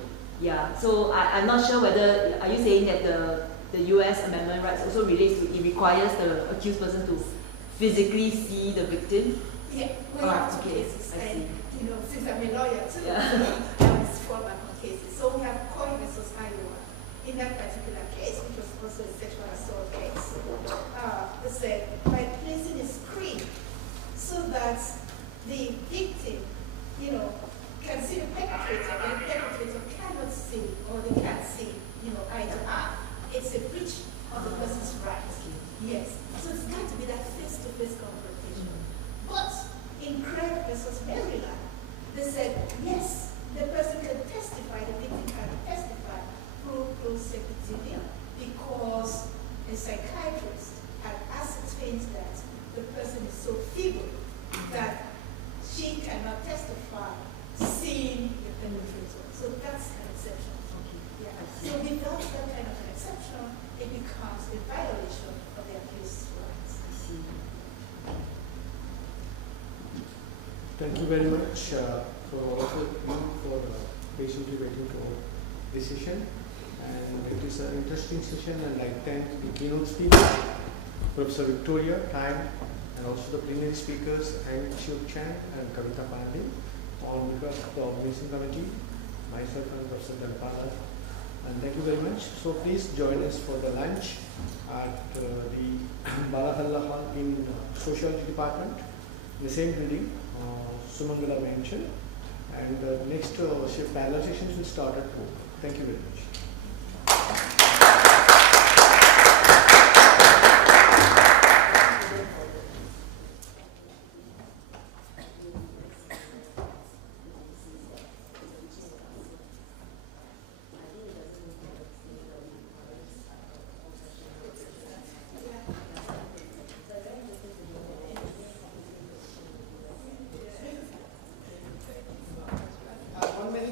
So I'm not sure whether, are you saying that the US amendment rights also relates to, it requires the accused person to physically see the victim? We have two cases. And, since I'm a lawyer too, I was fall back on cases. So we have Coy versus Iowa. In that particular case, which was also a sexual assault case, they said, by placing a screen so that the victim, can see the perpetrator, and the perpetrator cannot see, or they can't see, eye to eye. It's a breach of the person's rights. Yes. So it's got to be that face-to-face confrontation. But in Craig versus Maryland, they said, yes, the person can testify, the victim can testify through prosecutorial because a psychiatrist had ascertained that the person is so feeble that she cannot testify seeing the perpetrator. So that's an exception. So without that kind of an exception, it becomes a violation of the accused's rights. Thank you very much for all of you for patiently waiting for our decision. And it is an interesting session, and I thank the keynote speaker, Professor Victoria, Time, and also the plenary speakers, and Shiv Chan and Kavita Pandey, on behalf of the organizing committee, myself and Professor Dhanpala. And thank you very much. So please join us for the lunch at the Balahalla Hall in Sociology Department, the same building, Sumangala mentioned. And next shift parallel sessions will start at 4. Thank you very much.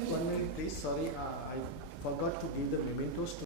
One minute, please. Sorry, I forgot to give the mementos to